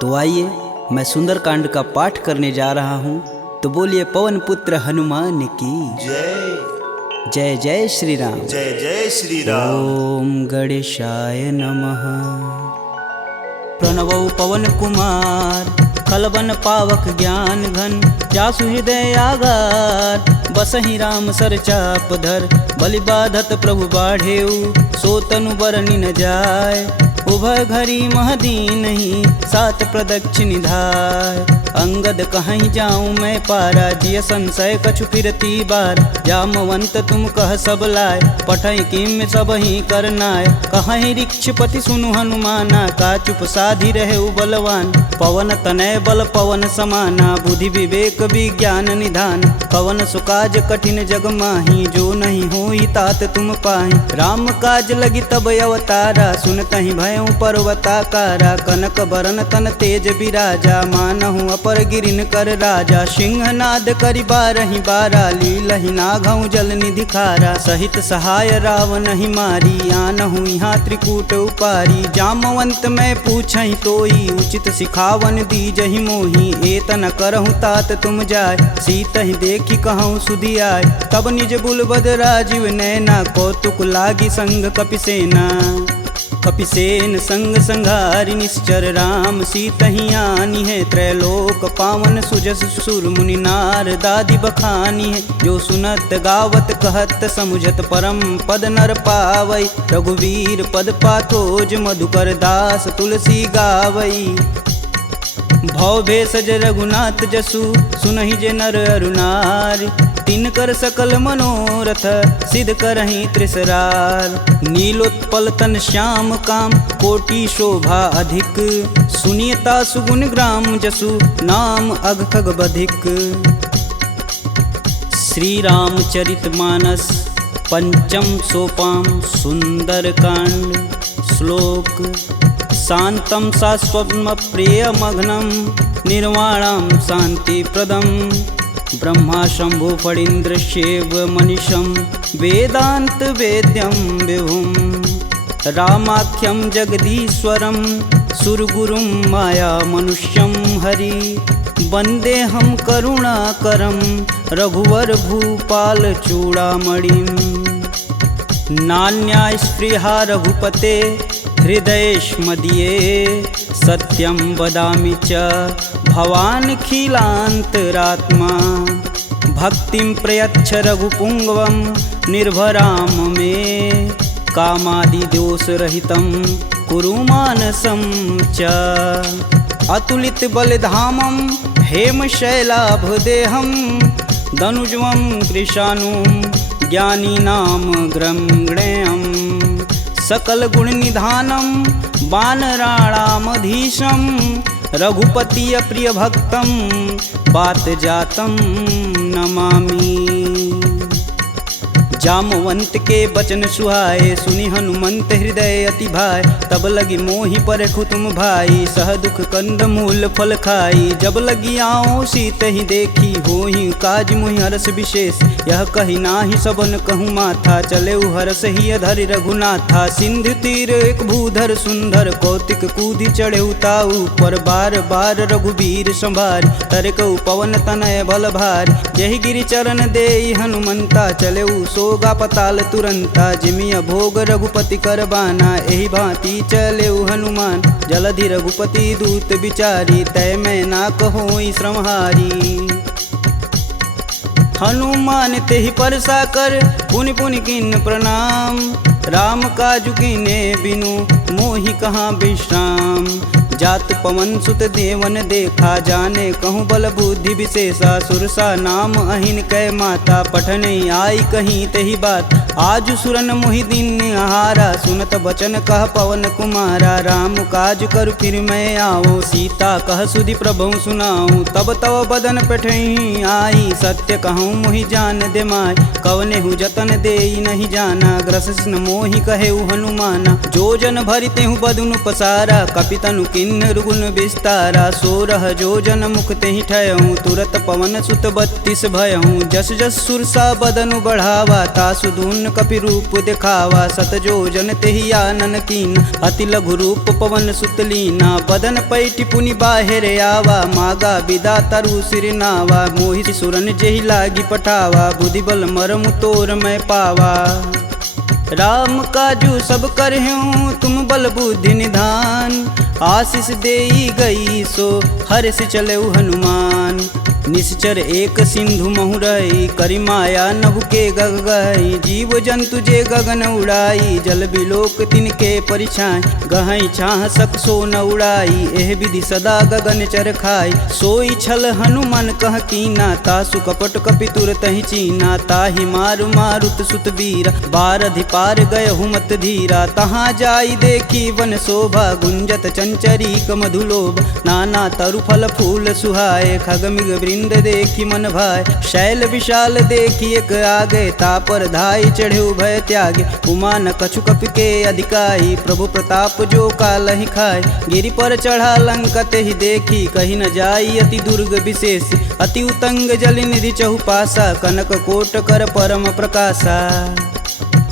तो आइए मैं सुंदरकांड का पाठ करने जा रहा हूँ। तो बोलिए पवन पुत्र हनुमान की जय जय। जय श्री राम। जय जय श्री राम। ओम गणेशाय नमः। प्रणवौ पवन कुमार खलबन पावक ज्ञान घन जासु हृदय आगार बसहि राम सर चाप धर बलि बाधत प्रभु बाढ़ेऊ सो तनु बरनि न जाय उभय घरी महदीन ही सात प्रदक्षिण निधाय अंगद कहीं जाऊं मैं पारा जिय संशय कछु फिरती बार जामवंत तुम कह सब लाय पठई किम सब ही करनाय कहीं ऋक्षपति सुनु हनुमाना का चुप साधि रहे बलवान पवन तनय बल पवन समाना बुद्धि विवेक विज्ञान निधान पवन सुकाज कठिन जग माही जो नहीं होई तात तुम पाही राम काज लगी तब अवतारा सुनतहि भयउ पर्वताकारा कनक बरन तन तेज बिराजा मानहु अपर गिरिन कर राजा सिंहनाद करि बारहि बारा लीलहि नाघउ जल निधि खारा सहित सहाय रावण ही मारी आनहु यहाँ त्रिकूट उपारी जामवंत मैं पूछहि तोई उचित सिखावन दीजहि मोही एतन करहु तात तुम जाय सीतहि देखि कहूँ सुधि आय तब निज बुलबद राजीव नैना कौतुक लागी संग कपिसेना कपिसेन संग संघारि निश्चर राम सीतहि आनी है त्रैलोक पावन सुजस सुर मुनि नार दादि बखानी है जो सुनत गावत कहत समुझत परम पद नर पावई रघुवीर पद पाथोज मधुकर दास तुलसी गावई भव भेषज रघुनाथ जसु सुनहि जे नर अरुनार तिनकर सकल मनोरथ सिद्ध करहि त्रिसरार नीलोत्पल तन श्याम काम कोटि शोभा अधिक सुनियता सुगुण ग्राम जसु नाम अघ खग बधिक। श्री रामचरित मानस पंचम सोपान सुंदरकांड श्लोक शांतं सास्वप्न प्रिय मग्नं निर्वाणं शांति प्रदम ब्रह्मा शंभु फणीन्द्रशेव मनीषं वेदांत वेद्यं विभुं रामाख्यं जगदीश्वरं सुरगुरुं माया मनुष्यं हरि वन्देऽहं करुणाकरं रघुवर भूपाल चूड़ामणिं नान्या स्पृहा रघुपते हृदयेष्मदीये सत्यं वदामि च भवान् खिलान्तरात्मा भक्तिं प्रयच्छ रघुपुङ्गवं निर्भरां मे कामादिदोषरहितं कुरु मानसं च अतुलित बलधामं हेमशैलाभदेहं दनुजवं कृशानुं ज्ञानीनां ग्रंगणेयं सकल गुण निधानं वानराणामधीशं रघुपति प्रिय भक्तं बात जातं नमामि। जामवंत के बचन सुहाए सुनि हनुमंत हृदय अति भाई तब लगी मोहि परखु तुम भाई सह दुख कंद मूल फल खाई जब लगी आओ सीत ही देखी होहि काज मुहि हरस विशेष यह कही नाही सबन कहूँ माथा चले हरस ही अधर रघुनाथा सिंधु तीर एक भूधर सुंदर कौतिक कूदि चढ़े ताऊ पर बार बार रघुवीर संभार तरक पवन तनय बल भार यही गिरि चरण दे हनुमंता चले सोगा पताल तुरंता जिमिया भोग रघुपति कर बाना एहि भांति चले हनुमान जलधि रघुपति दूत बिचारी तय मैं ना कहोई श्रमहारी हनुमान तेहि परसा कर पुनि पुनि किन प्रणाम राम काजु कीने बिनु मोहि कहाँ विश्राम जात पवन सुत देवन देखा जाने कहूँ बल बुद्धि विशेषा सुरसा नाम अहिन कै माता पठने आई कहीं तेहि बात आज सुरन मोहि दिन आहारा सुनत बचन कह पवन कुमारा राम काज कर फिर मैं आओ सीता कह सुधि प्रभु सुनाऊं तब तव बदन पठही आई सत्य कहूँ मोहि जान दे माय कवने हु जतन दे नहीं जाना ग्रस मोहि कहे हनुमाना जो जन भरिते हूँ बदुन पसारा कपितनु किन्नर गुण विस्तारा सोरह जो जन मुख तेहि ठयहूँ तुरत पवन सुत 32 भयहूँ जस जस सुरसा बदनु बढ़ावा तासु दून सुन कपि रूप दिखावा, सत जो जन तेहि आनन कीन, अति लघु रूप पवन सुत लीना, बदन पैठि पुनि बाहिर आवा, मागा बिदा तरु सिर नावा, मोहि सुरन जेहि लागी पठावा, बुद्धि बल मरम तोर मैं पावा। राम काजू सब करहूँ तुम बल बुद्धि निधान, आशीष देई गई सो हर्ष चलऊ हनुमान, निश्चर एक सिंधु महुरई, करि माया नभु के गग गई, जीव जंतु जे गगन उड़ाई, जल बिलोक तिनके परिछाई, गहई छाह सक सो न उड़ाई, एह विधि सदा गगन चर खाई, सोई छल हनुमान कह कीना, तासु कपट कपि तुरत ही चीना, ताहि मारु मारुत सुत वीर, बारधि पार गय हुमत धीरा, तहाँ जाई देखी वन शोभा, गुंजत चंचरी मधुलोभ, नाना तरु फल फूल सुहाए, खगमिग वृंद देखी मन भाय, शैल विशाल देखी एक आगे, तापर धाई चढ़े भय त्यागे, उमा न कछु कपि के अधिकाई, प्रभु प्रताप जो कालहि खाए, गिरि पर चढ़ा लंका तेहि देखी, कही न जाई अति दुर्ग विशेष, अति उतंग जल निधि चहुपासा, कनक कोट कर परम प्रकाशा,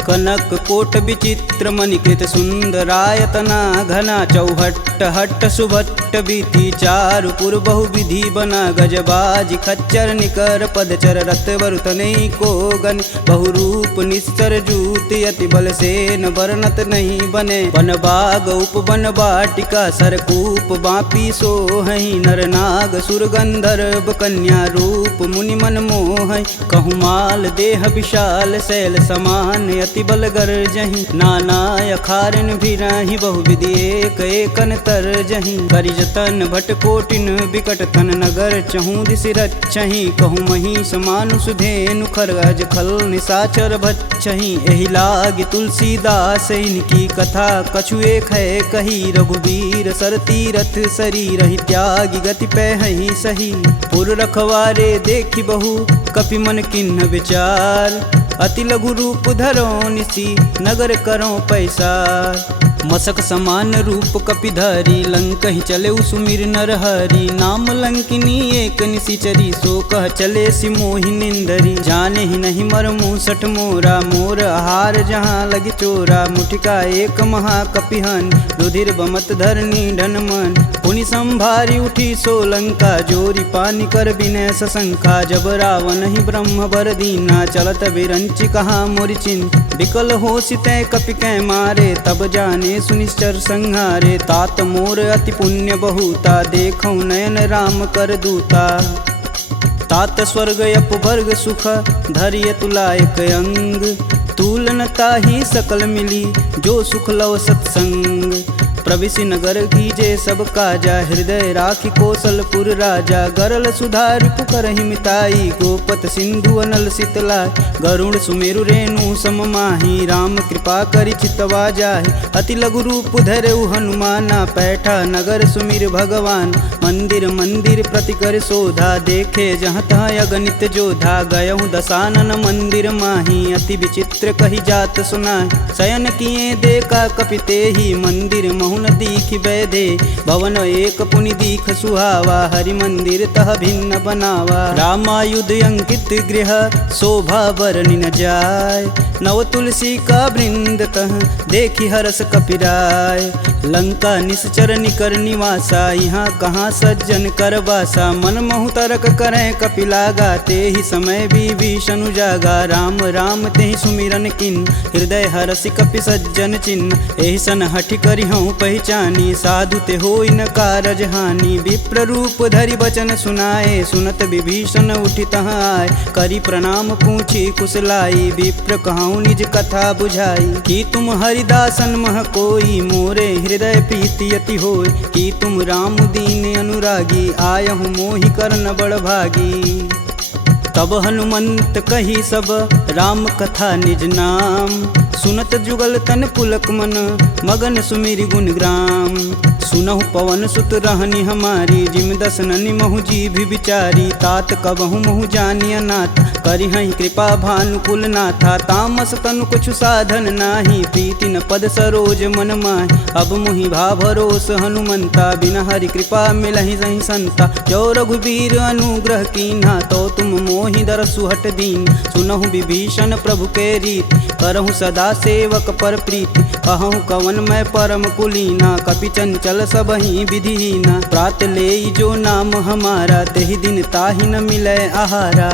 कनक कोट विचित्र मणिकृत सुंदरायतना, घना चौहट्ट हट्ट सुभट्ट बीती, चारु पुर बहु विधि बना, गजबाज खच्चर निकर पदचर, रत वरुतनई को गन, बहुरूप निश्चर जूति, अति बल सेन वर्णत नहीं बने, वन बाग उपवन बाटिका, सरकूप बापी सोहई, नर नाग सुर गंधर्व कन्या, रूप मुनि मन मोहई, कहूमाल देह विशाल शैल समान, अति बल गर्जहि, नाना अखारन भिराहि, बहुविधि एक एकन तरजहि, करि जतन भट कोटिन बिकट तन, नगर चहु दिसि रक्षहि, कहूँ महिष मानुष धेनु खरगज, खल निशाचर भक्षहि, एहि लागी तुलसीदास इनकी कथा, कछु एक है कही, रघुवीर सर तीरथ शरीर, त्यागी गति पैहि सही, पुर रखवारे देखी बहु कपि मन किन्ह विचार, अति लघु रूप धरो निसी नगर करो पैसार, मसक समान रूप कपिधरी, लंक ही चले सुमिर नर हरि, नाम लंकिनी एक निशिचरी, सो कह चले सिमोहि निंदरी, जाने ही नहीं मर मूसठ मोरा, मोर आहार जहाँ लगी चोरा, मुठिका एक महाकपिहन, रुधिर बमत धरनी ढन मन, पुनि संभारी उठी सो लंका, जोरी पानी कर बिनय सशंका, जब रावण ही ब्रह्म बर दीना, चलत बिरंचि कहा मोरि चिन्ह, विकल हो सितै कपि कै मारे, तब जाने सुनिश्चर संहारे, तात मोर अति पुण्य बहुता, देखौ नयन राम कर दूता, तात स्वर्ग अपवर्ग सुख, धरिय तुलायक अंग, तुलन ताहि सकल मिली, जो सुख लव सत्संग, प्रविशि नगर कीजे सब काजा, हृदय राखि कौशलपुर राजा, गरल सुधारि पुकर हिमिताई, गोपत सिंधु अनल शीतला, गरुड़ सुमेरु रेणु सम माही, राम कृपा करि चितवा जाहि, अति लघु रूप धरऊ हनुमाना, पैठा नगर सुमिर भगवान, मंदिर मंदिर प्रति कर शोधा, देखे जहाँ तहाँ अगणित जोधा, गयहु दसानन मंदिर माही, अति विचित्र कही जात सुनाहि, शयन किए देखा कपि तेहि, मंदिर महु न दीखि बैधे, भवन एक पुनि दीख सुहावा, हरि मंदिर तह भिन्न बनावा, रामायुध अंकित गृह शोभा बरनि न जाय, नव तुलसी का वृंद तह देखि हरस कपिराय, लंका निश्चर निकर निवासा, यहाँ कहाँ सज्जन कर बासा, मन महु तरक करें कपिलागा, ते ही समय विभीषण जागा, राम राम तेहि सुमिरन किन, हृदय हरसि कपि सज्जन चिन्ह, एहि सन हठि करि हूँ पहचानी, साधु ते होई न कारज हानि, विप्र रूप धरि बचन सुनाए, सुनत विभीषण उठि तहाँ आए, करि प्रणाम पूछी कुशलाई, विप्र कहूँ निज कथा बुझाई, कि तुम हरिदासन मह कोई, मोरे हृदय प्रीति अति होय, कि तुम राम दीन अनुरागी, आयहु मोहि करन बड़ भागी, तब हनुमंत कही सब राम कथा निज नाम, सुनत जुगल तन पुलक मन, मगन सुमिरि गुण ग्राम, सुनहु पवन सुत रहनी हमारी, जिम दसननि महु जी भी विचारी। तात कबहु महु जानिय नाथ, करि हई कृपा भानुकुल नाथा। तामस तनु कुछ साधन नाही, प्रीति न पद सरोज मन माहि। अब मुहि भा भरोस हनुमंता, बिना हरि कृपा मिलहि सही संता। जो रघुबीर अनुग्रह कीन्हा, तो तुम मोहि दरसु हट दीन। सुनहु विभीषण प्रभु के रीति, करहु सदा सेवक पर प्रीति। कहूँ कवन मैं परम कुलीना, कपि चंचल सबहि विधिहीना। प्रात लेई जो नाम हमारा, तेहि दिन ताहि न मिलै आहारा।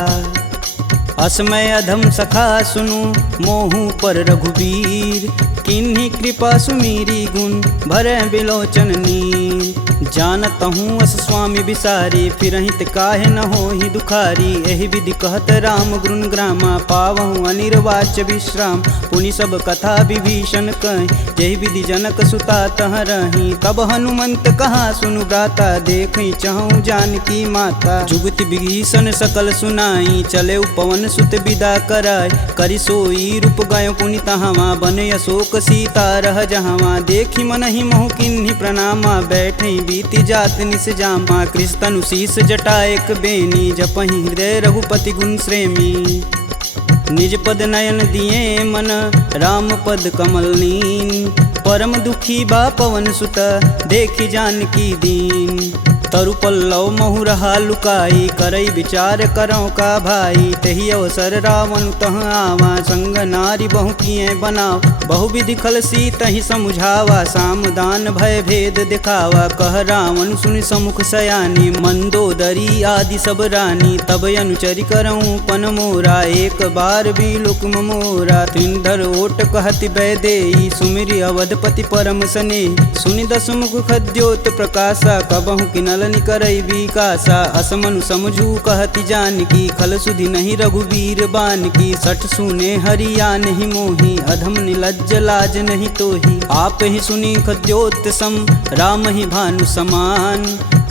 असमय अधम सखा सुनु, मोहु पर रघुबीर। किन्हीं कृपा सुमीरी गुण, भरै बिलोचन नीर। जानत हूँ अस स्वामी बिसारी, फिरहित काहे न होहि दुखारी। एहि विधि कहत राम गुण ग्रामा, पावहु अनिर्वाच्य विश्राम। पुनि सब कथा विभीषण कहि, जेहि विधि जनक सुता तह रही। तब हनुमंत कहा सुनु भ्राता, देखहि चहु जानकी माता। जुगति विभीषण सकल सुनाई, चले पवन सुत विदा कराय। करि सोई रूप गयो पुनि तहावा, बन अशोक सीता रह जहावा। देखि मनहि मोहु किन्हीं प्रणामा, बैठे बीति जात निस जामा। कृष्ण शीस जटा एक बेनी, जपहि हृदय रघुपति गुण श्रेमी। निज पद नयन दिए मन, राम पद कमल नीन। परम दुखी बा पवन सुत, देखि जानकी दीन। तरु पल्लव महु रहा लुकाई, करई विचार करौ का भाई। तही अवसर रावण तह आवा, संग नारी बहु किए बनाव। बहु विधि खल सीतहि समुझावा, साम दान भय भेद दिखावा। कह रावण सुनि समुख सयानी, मंदोदरी आदि सब रानी। तब अनुचरि करऊँ पन मोरा, एक बार भी लुक मोरा। त्रिंधर ओट कहति बैदेई, सुमिरि अवधपति परम स्नेही। सुनि दस मुख खद्योत प्रकाशा, कबहु किनल करई विकासा। असमनु समझू कहति जानकी, खल सुधि नहीं रघुवीर बान की। सठ सुने हरिया नहीं मोही, अधम निलज्ज लाज नहीं तोही। आप ही सुनी खद्योत सम, राम ही भानु समान।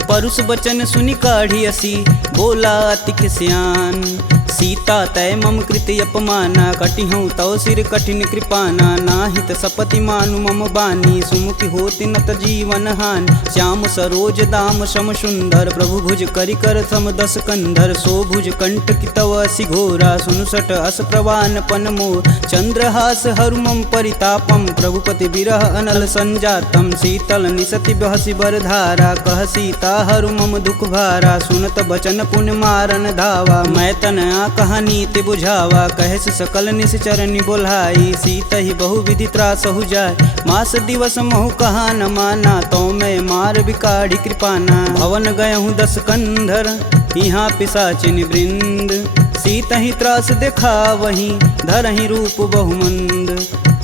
परुष बचन सुनि काढ़ी असी, बोला अति खिसियान। सीता तय मम कृति अपमाना, कटिहूँ तव सिर कठिन कृपाना। नाहित सपति मानु मम बानी, सुमुखि होति नत जीवन हानि। श्याम सरोज दाम सम सुंदर, प्रभु भुज करि कर सम दस कंधर। सो भुज कंठ की तव असि घोरा, सुनु सट अस प्रवान पन मोर। चंद्रहास हरु मम परितापम, प्रभुपति बिरह अनल संजातम। शीतल निसति बहसि बरधारा, कह सीता हरु मम दुख भारा। सुनत बचन पुन मारन धावा, मैं तन कहानी ते बुझावा। कहस सकल निश्चरनि बोलाई, सीत ही बहु विधि त्रास हो जाय। मास दिवस महु कहा न माना, तो मैं मार बिकाढ़ी कृपाना। भवन गयहूँ दस कंधर, यहाँ पिशाचिन वृंद। सीत ही त्रास देखा वहीं, धरहि रूप बहुमंद।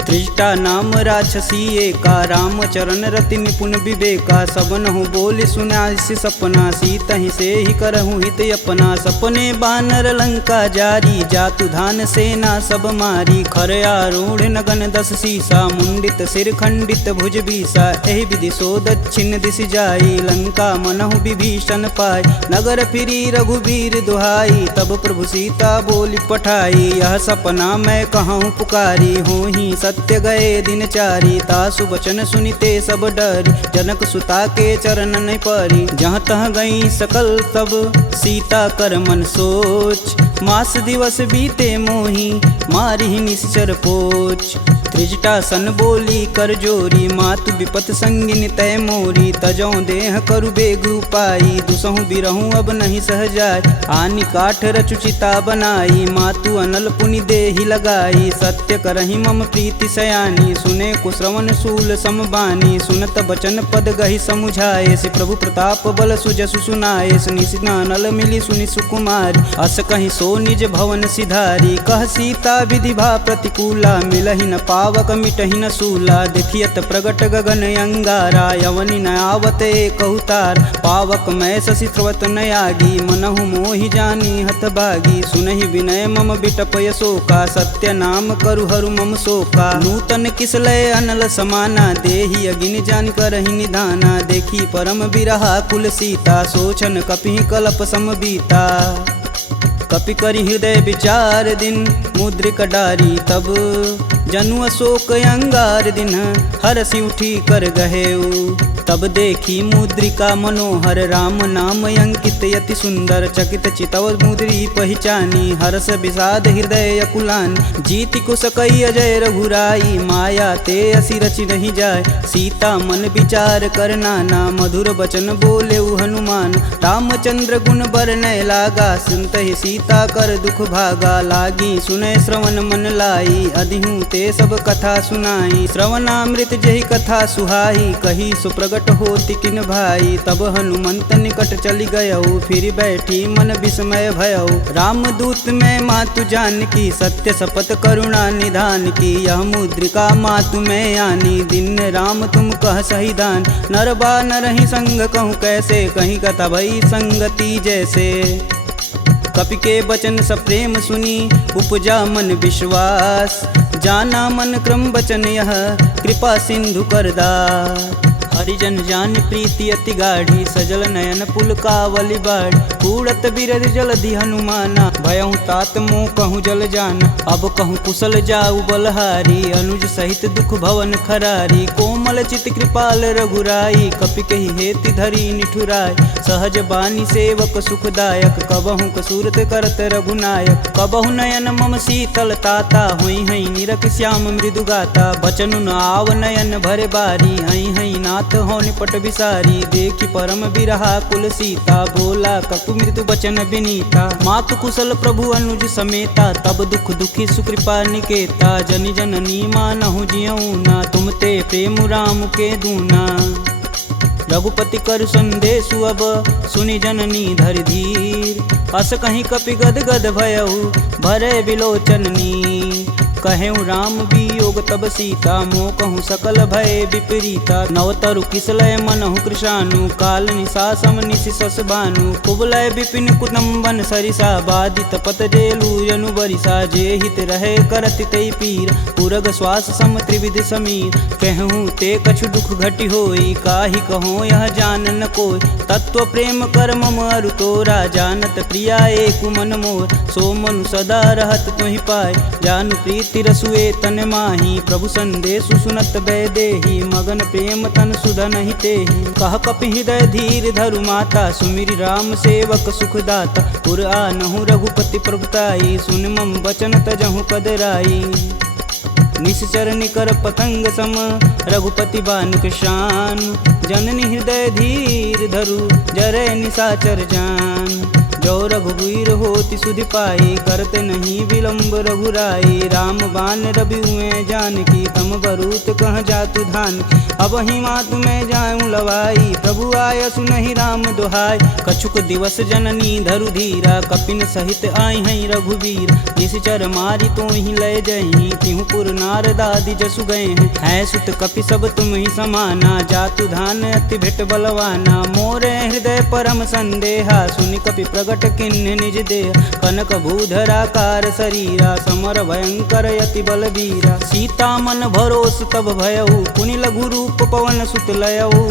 त्रिजटा नाम राक्षसी एका, राम चरण रति निपुण विवेका। सबनहु बोल सुनासि सपना, सीत ही से ही करहु हित अपना। सपने बानर लंका जारी, जातु धान सेना सब मारी। खर आरूढ़ नगन दस सीसा, मुंडित सिर खंडित भुज बीसा। एहि विधि सो दक्षिण दिश जाई, लंका मनहु विभीषण पाई। नगर फिरी रघुबीर दुहाई, तब प्रभु सीता बोली पठाई। यह सपना मैं कहूँ पुकारी, हों ही सत्य गए दिन चारी। तासु बचन सुनिते सब डरी, जनक सुता के चरण नहीं परी। जहाँ तह गई सकल तब, सीता कर मन सोच। मास दिवस बीते मोही, मारी निश्चर पोच। त्रिजटा सन बोली कर जोरी, मातु विपत संगिन तय मोरी। तजौ देह करु बेग उपाई, दुसहु बिरहूँ अब नहीं सह जाय। आनि काठ रचुचिता बनाई, मातु अनल पुनि देहि लगाई। सत्य करहि मम प्रीति सयानी, सुने कुश्रवण शूल समबानी। सुनत बचन पद गहि समुझाए, से प्रभु प्रताप बल सुजसु सुनाए। सुनिसिना नल मिली सुनि सुकुमारी, अस कहि सो निज भवन सिधारी। कह सीता विधि भा प्रतिकूला, मिलहि न पावक मिटहि न सूला। देखियत प्रगट गगन अंगारा, यवनि न आवत एक अवतार। पावक मैं शशि स्रवत न आगी, मनहु मोहि जानी हतभागी। सुनहि विनय मम बिटपय शोका, सत्य नाम करु हरु मम शोका। नूतन किसलय अनल समाना, देहि अगिन जान करहि निधाना। देखी परम बिरहा कुल सीता, सोचन कपि कल्प सम बीता। कपि करि हृदय विचार दिन, मुद्रिक डारी तब। जनु अशोक अंगार दिन, हरसि उठी कर गहेऊ। तब देखी मुद्रिका मनोहर राम नाम अंकित यति सुंदर चकित चितव मुद्री पहचानी हर्ष विषाद हृदय अकुलान जीति को सकई अजय रघुराई माया ते असी रचि नहीं जाय सीता मन विचार कर नाना मधुर बचन बोले हनुमान रामचंद्र गुण बरनय लागा सुनते सीता कर दुख भागा लागी सुने श्रवण मन लाई अधिहूँ ते सब कथा सुनाई श्रवणामृत जही कथा सुहाई कही सुप्रगट होति किन भाई तब हनुमंत निकट चली गयऊ फिर बैठी मन विस्मय भयऊ रामदूत में मातु जानकी सत्य शपथ करुणा निधान की यह मुद्रिका मातु में आनी दिन राम तुम कह सही दान नर बा नरहि संग कहूँ कैसे कहीं कथा भई संगति जैसे कपि के बचन सप्रेम सुनी उपजा मन विश्वास जाना मन क्रम बचन यह कृपा सिंधु करदा हरिजन जानि प्रीति अति गाढ़ी सजल नयन पुल कावली बाढ़ उड़त बिरद जलधि हनुमाना भयहु तात मोह कहूँ जल जान अब कहूँ कुशल जाऊ बलहारी अनुज सहित दुख भवन खरारी कोमल चित कृपाल रघुराई कपि कही हेति धरी निठुराय सहज बानी सेवक सुखदायक कबहु कसूरत करत रघुनायक कबहु नयन मम शीतल ताता हुई हई निरख श्याम मृदु गाता बचनु न आव नयन भरे बारी हई हई नाथ हो निपट विसारी देखी परम बिरहा कुल सीता बोला कपु मृदु बचन विनीता मातु कुशल प्रभु अनुज समेता तब दुख दुखी सुकृपा निकेता जनि जननी मानहु जियऊ ना तुम ते प्रेम राम के दूना रघुपति कर संदेशु अब सुनि जननी धरि धीर अस कहीं कपि गद गद भयऊ भरे बिलोचननी कहेऊ राम वियोग तब सीता मोह कहूँ सकल भय विपरीता नवतरु किसलय मनहु कृशानु काल निशा सम निशि सस भानु कुबलय विपिन कुटुम्बन सरिसा बाधित पत जेलु जनु बरिसा जे हित रहे करति तई पीर पुरग श्वास सम त्रिविध समीर कहूँ ते कछु दुख घटि होई काहि कहो यह जान न कोय तत्व प्रेम कर मम अरु तोरा जानत प्रिया एक मन मोर सो मनु सदा रहत तुहि पाय जानु प्रीति रसुए तन माही प्रभु संदेशु सुनत बैदेही मगन प्रेम तन सुधन हितेहि कह कपि हृदय धीर धरु माता सुमिरि राम सेवक सुखदाता पुर आनहु रघुपति प्रभुताई सुन मम बचन तजहु कदराई निश्चर निकर पतंग सम रघुपति बानक शान जननी हृदय धीर धरु जरे निशाचर जान जो रघुवीर होति सुधि पाई करते नहीं विलंब रघुराई राम बान रवि हुए जानकी तम बरूत कह जातु धान अब ही मातु में जाऊं लवाई प्रभु आय सुनहि राम दुहाई कछुक दिवस जननी धरु धीरा कपिन सहित आई हई रघुवीर निश्चर मारी तो ही लय जही तिहु पुर नारदादि जसु गए हैं सुत कपि सब तुम ही समाना जातु धान अति भेट बलवाना मोरे हृदय परम संदेहा सुनि कपि प्रगट किन्ह निज देह कनक भूधराकार शरीरा समर भयंकर यति बलबीरा सीता मन भरोस तब भयऊ पुनि लघु रूप पवन सुत लयऊ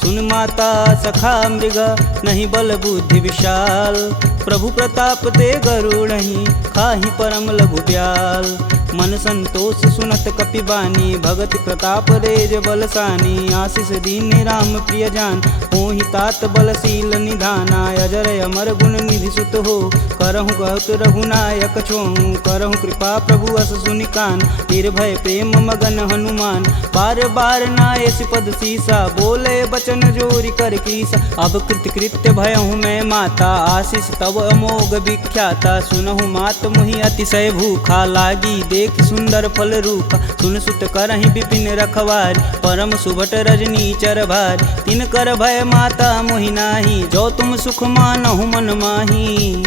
सुन माता सखा मृग नहीं बल बुद्धि विशाल प्रभु प्रताप ते गरुड़हि खाहि परम लघु ब्याल मन संतोष सुनत कपि बानी भगति प्रताप रेज बलसानी आशीष दीन राम प्रिय जान होहि तात बलशील निधाना अजर अमर गुण निधि सुत हो करहु बहुत रघुनायक छोहु करहु कृपा प्रभु अस सुनिकान निर्भय प्रेम मगन हनुमान बार बार नायस पद सीसा बोले बचन जोरी कर कीसा अब कृत्य भयहु मैं माता आशीष तब अमोघ विख्याता सुनहु मात मुहि अतिशय भूखा लागी देख सुंदर फल रूखा सुन सुत करहि विपिन रखवारी परम सुभट रजनी चर भारी तिन कर भय माता मोहि नाही जो तुम सुख मानहु मन माही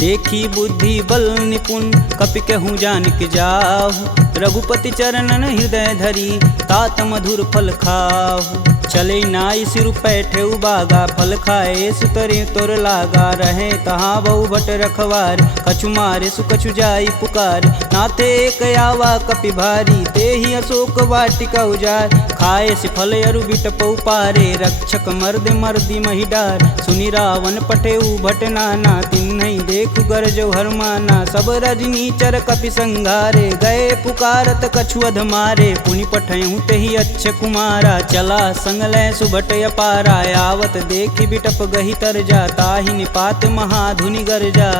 देखी बुद्धि बल निपुण कपि कहूँ जानिक जाहु रघुपति चरणन हृदय धरी तात मधुर फल खाहु चले नाई सिर पैठे बागा, फल खाए सुतरे तोर लागा। रहे तहाँ बहु भट रखवार, कछु मारे सु कछु जाई पुकार। नाथे एक आवा कपि भारी, ते ही अशोक वाटिका उजार। खाए से फल अरु बिटप पारे, रक्षक मर्द मर्दी मही डार। सुनि रावण पठेऊ भट नाना, तिन्हि देखु गरजौ हरमाना। सब रजनी चर कपि संघारे, गए पुकारत कछु अध मारे। पुनि पठयहु तेहि अच्छ कुमारा, चला संग लै सुभट अपारा। आवत देखि बिटप गहि तरजा, ताहि निपात महाधुनि गरजा।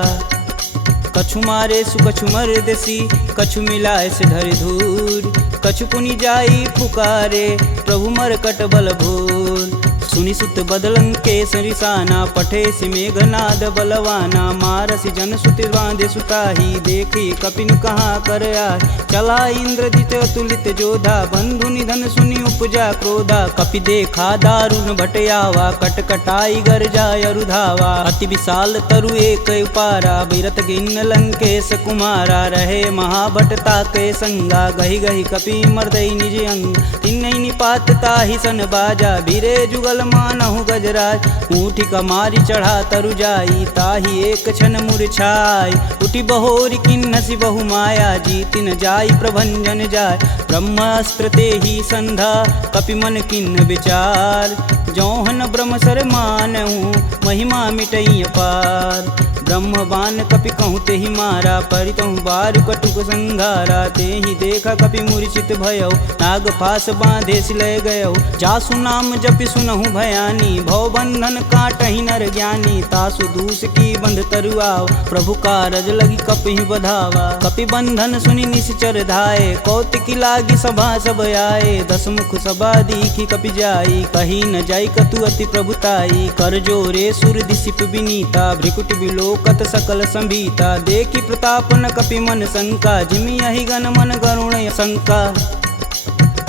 कछु मारे सु कछु मर्दसी, कछु मिलाए से धरि धूर। कछु पुनि जाई पुकारे, प्रभु मरकट बल भूर। सुनि सुत बदलंकेश रिसाना, पठे सि मेघनाद बलवाना। मारसि जन सुति बांधे सुताही, देखी कपिन कहाँ कर आए। चला इंद्रजित अतुलित जोधा, बंधु निधन सुनि उपजा क्रोधा। कपि देखा दारुण भट आवा, कटकटाई गरजा अरुधावा। अति विशाल तरु एक उपारा, बिरत गिन्न लंकेश कुमारा। रहे महाभट ताके संगा, गहि गहि कपि मर्दई निज अंग। तिन्हि निपात ताहि सन बाजा, बीरे जुगल मानहु गजराज। ऊँठी कमारी चढ़ा तरु जाई, ताहि एक क्षण मूर्छाई। उठी बहोरी किन्नसी बहु माया, जीति न जाई प्रभंजन जाय। ब्रह्मास्त्र ते ही संधा, कपि मन किन्न विचार। जौहन ब्रह्म सर मानहु, महिमा मिटई अपार। ब्रह्म बान कपि कहूँ तेहि मारा, परितहु बारु कटुक संघारा। तेहि देखा कपि मूर्छित भयउ, नाग फास बांधे सिलय गयउ। जासु नाम जपि सुनहु भयानी, भव बंधन काटहि नर ज्ञानी। तासु दूस की बंध तरुआव, प्रभु कारज लगी कपि बधावा। कपि बंधन सुनि निश्चर धाये, कौतिकी लागी सभा सब आए। दस मुख सभा दीखी कपि जाई, कही न जाई कतु अति प्रभुताई। कर जोरे सुर दिसिप विनीता, भ्रिकुट बिलोकत सकल संभीता। देखी प्रताप न कपि मन शंका, जिमि यही गण मन गरुण शंका।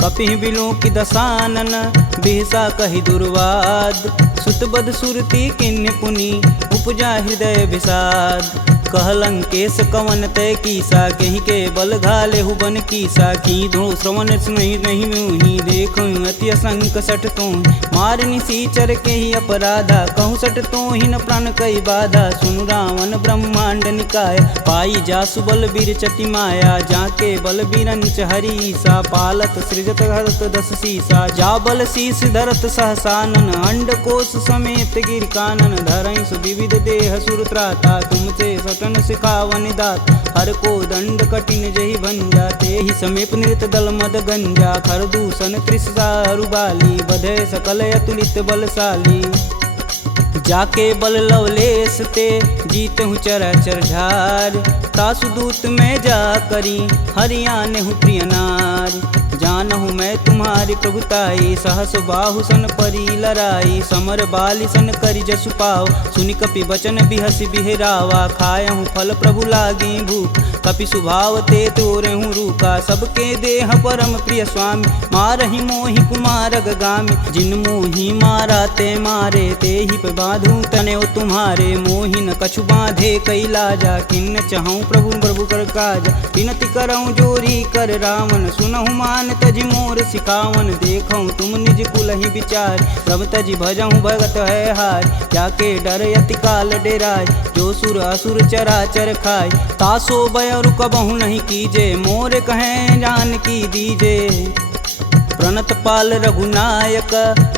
कपि बिलोकि दसानन, बिहसा कहि दुर्वाद। सुतबद सुरति किन्य पुनि, उपजा हृदय विषाद। कहलंकेश कवन तय कीसा, कहीं के बल घाले हुबन कीसा। की धो श्रवण नहीं नहीं मुहि, देखो अति असंक सठ तो। मारनि सीचर के ही अपराधा, कहूँ सठ तो ही न प्राण कई बाधा। सुनु रावण ब्रह्मांड निकाय, पाई जासु बल बीर चति माया। जाके बल बीरंच हरीसा, पालत सृजत हरत दस सीसा। जा बल शीस धरत सहसानन, अंड कोश समेत गिर कानन। धरई सुविविध देह सुर त्राता, तुमसे सटन सिखावन दात। हर को दंड कठिन जहि भंजा, तेहि समीप नृत दल मद गंजा। खर दूषण त्रिषा अरुबाली, बधे सकल अतुलित बलशाली। जाके बल लवलेश ते, जीतहु चराचर झार। तासु दूत में जा करी, हरियाने हूँ प्रिय नार। जानहु मैं तुम्हारी प्रभुताई, सहस बाहु सन परी लराई। समर बाली सन करि जसु पाव, सुनि कपि बचन बिहसि बिहरावा। खायहु फल प्रभु लागी भूख, कपि सुभाव ते तोरेहु रूका। सबके देह परम प्रिय स्वामी, मारहि मोहि कुमारग गामी। जिन मोहि मारा ते मारे, तेहि पे बांधु तने तुम्हारे। मोहि न कछु बांधे कैलाजा, किन्न चहु प्रभु प्रभु कर काजा। विनति करऊँ जोरी कर रावण, सुनहु मान तजि मोर सिखावन। देखऊँ तुम निज कुलहि विचार, प्रभ तजि भजऊँ भगत है हार। जाके डर यति काल डेराय, जो सुर असुर चराचर खाय। तासो बयरु कबहु नहीं कीजे, मोर कहें जान की दीजे। प्रणत पाल रघुनायक,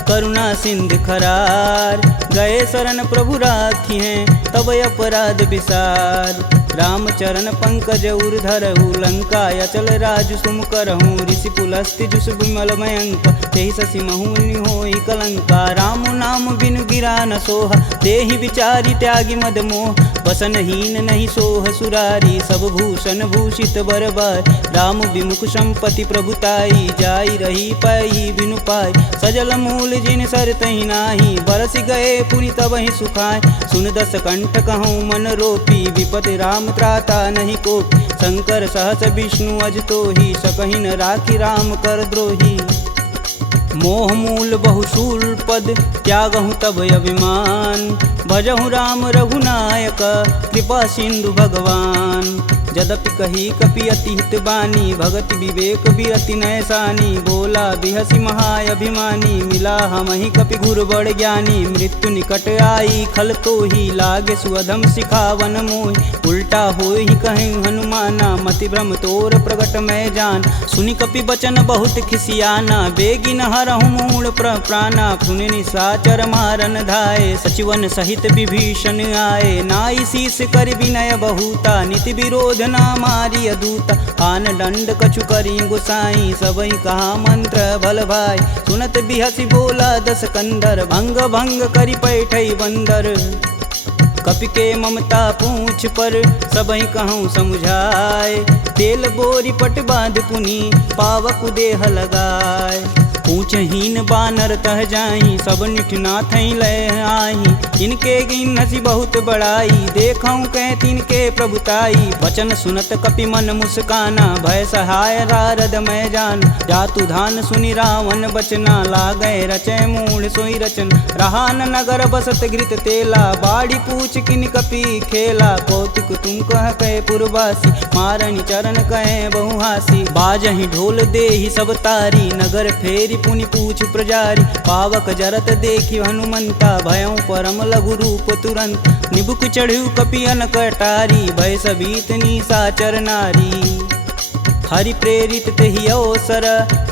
करुणा सिंध खरार। गए शरण प्रभु राखी हैं, तब अपराध विसार। रामचरण पंकज उर धरहु, लंका अचल राजु सुम करहूँ। ऋषि पुलस्ति जुस विमल मयंक, तेहि शशि महुनि होई कलंका। राम नाम बिनु गिरा न सोहा, देहि विचारी त्यागी मद मोह। बसनहीन नहीं सोह सुरारी, सब भूषण भूषित बरबार। राम विमुख संपत्ति प्रभुताई, जाई रही पाई बिनु पाई। सजल मूल जिन सर तहि नाही, बरस गए पुनि तबहि सुखाय। सुन दस कंठ कहूँ मन रोपी, विपति राम त्राता नहीं कोप। शंकर सहस विष्णु अज तो ही, सकहि न राखी राम कर द्रोही। मोह मूल बहुशूल पद, त्यागहु तब अभिमान। भजहु राम रघुनायक, कृपा सिंधु भगवान। यद्यपि कही कपि अति हित बानी, भगति विवेक बिरति नैसानी। बोला बिहसी महाअभिमानी, मिला हमहि कपि गुर बड़ ज्ञानी। मृत्यु निकट आई खल तो ही, लागे सुअधम सिखावन मोहि। उल्टा होई कहीं हनुमाना, मति भ्रम तोर प्रगट मैं जान। सुनि कपि बचन बहुत खिसियाना, बेगिन हरहु मूल प्राणा। पुनि निशाचर मारन धाये, सचिवन सहित विभीषण आए। नाई शीस कर विनय बहुता, नीति विरोध ना मारिय दूता। आन दंड कछु करी गुसाई, सबई कहा मंत्र भल भाई। सुनत बिहसी बोला दस कंदर, भंग भंग करि पैठई बंदर। कपि के ममता पूछ पर, सबई कहूँ समुझाए। तेल बोरी पट बांध पुनि, पावक देह लगाए। पूछहीन बानर तह जाही, सब निठना थई लय आही। इनके गिनसी बहुत बड़ाई, देखऊँ कह तिनके प्रभुताई। वचन सुनत कपि मन मुस्काना, भय सहाय रारद मैं जान। जातु धान सुनि रावण बचना, लागय रचय मूढ़ सोई रचन। रहा न नगर बसत घृत तेला, बाड़ी पूछ किन कपि खेला। कौतुक तुम कह कहे पुरवासी, मारनि चरण कहे बहुहासी। बाजहि ढोल देहि सब तारी, नगर फेरी पुनि पूछ प्रजारी। पावक जरत देखि हनुमंता, भयउ परम लघु रूप तुरंत। निबुक चढ़ु कपि अनक अटारी, भय सबीत निशाचर नारी। हरि प्रेरित तेहि अवसर,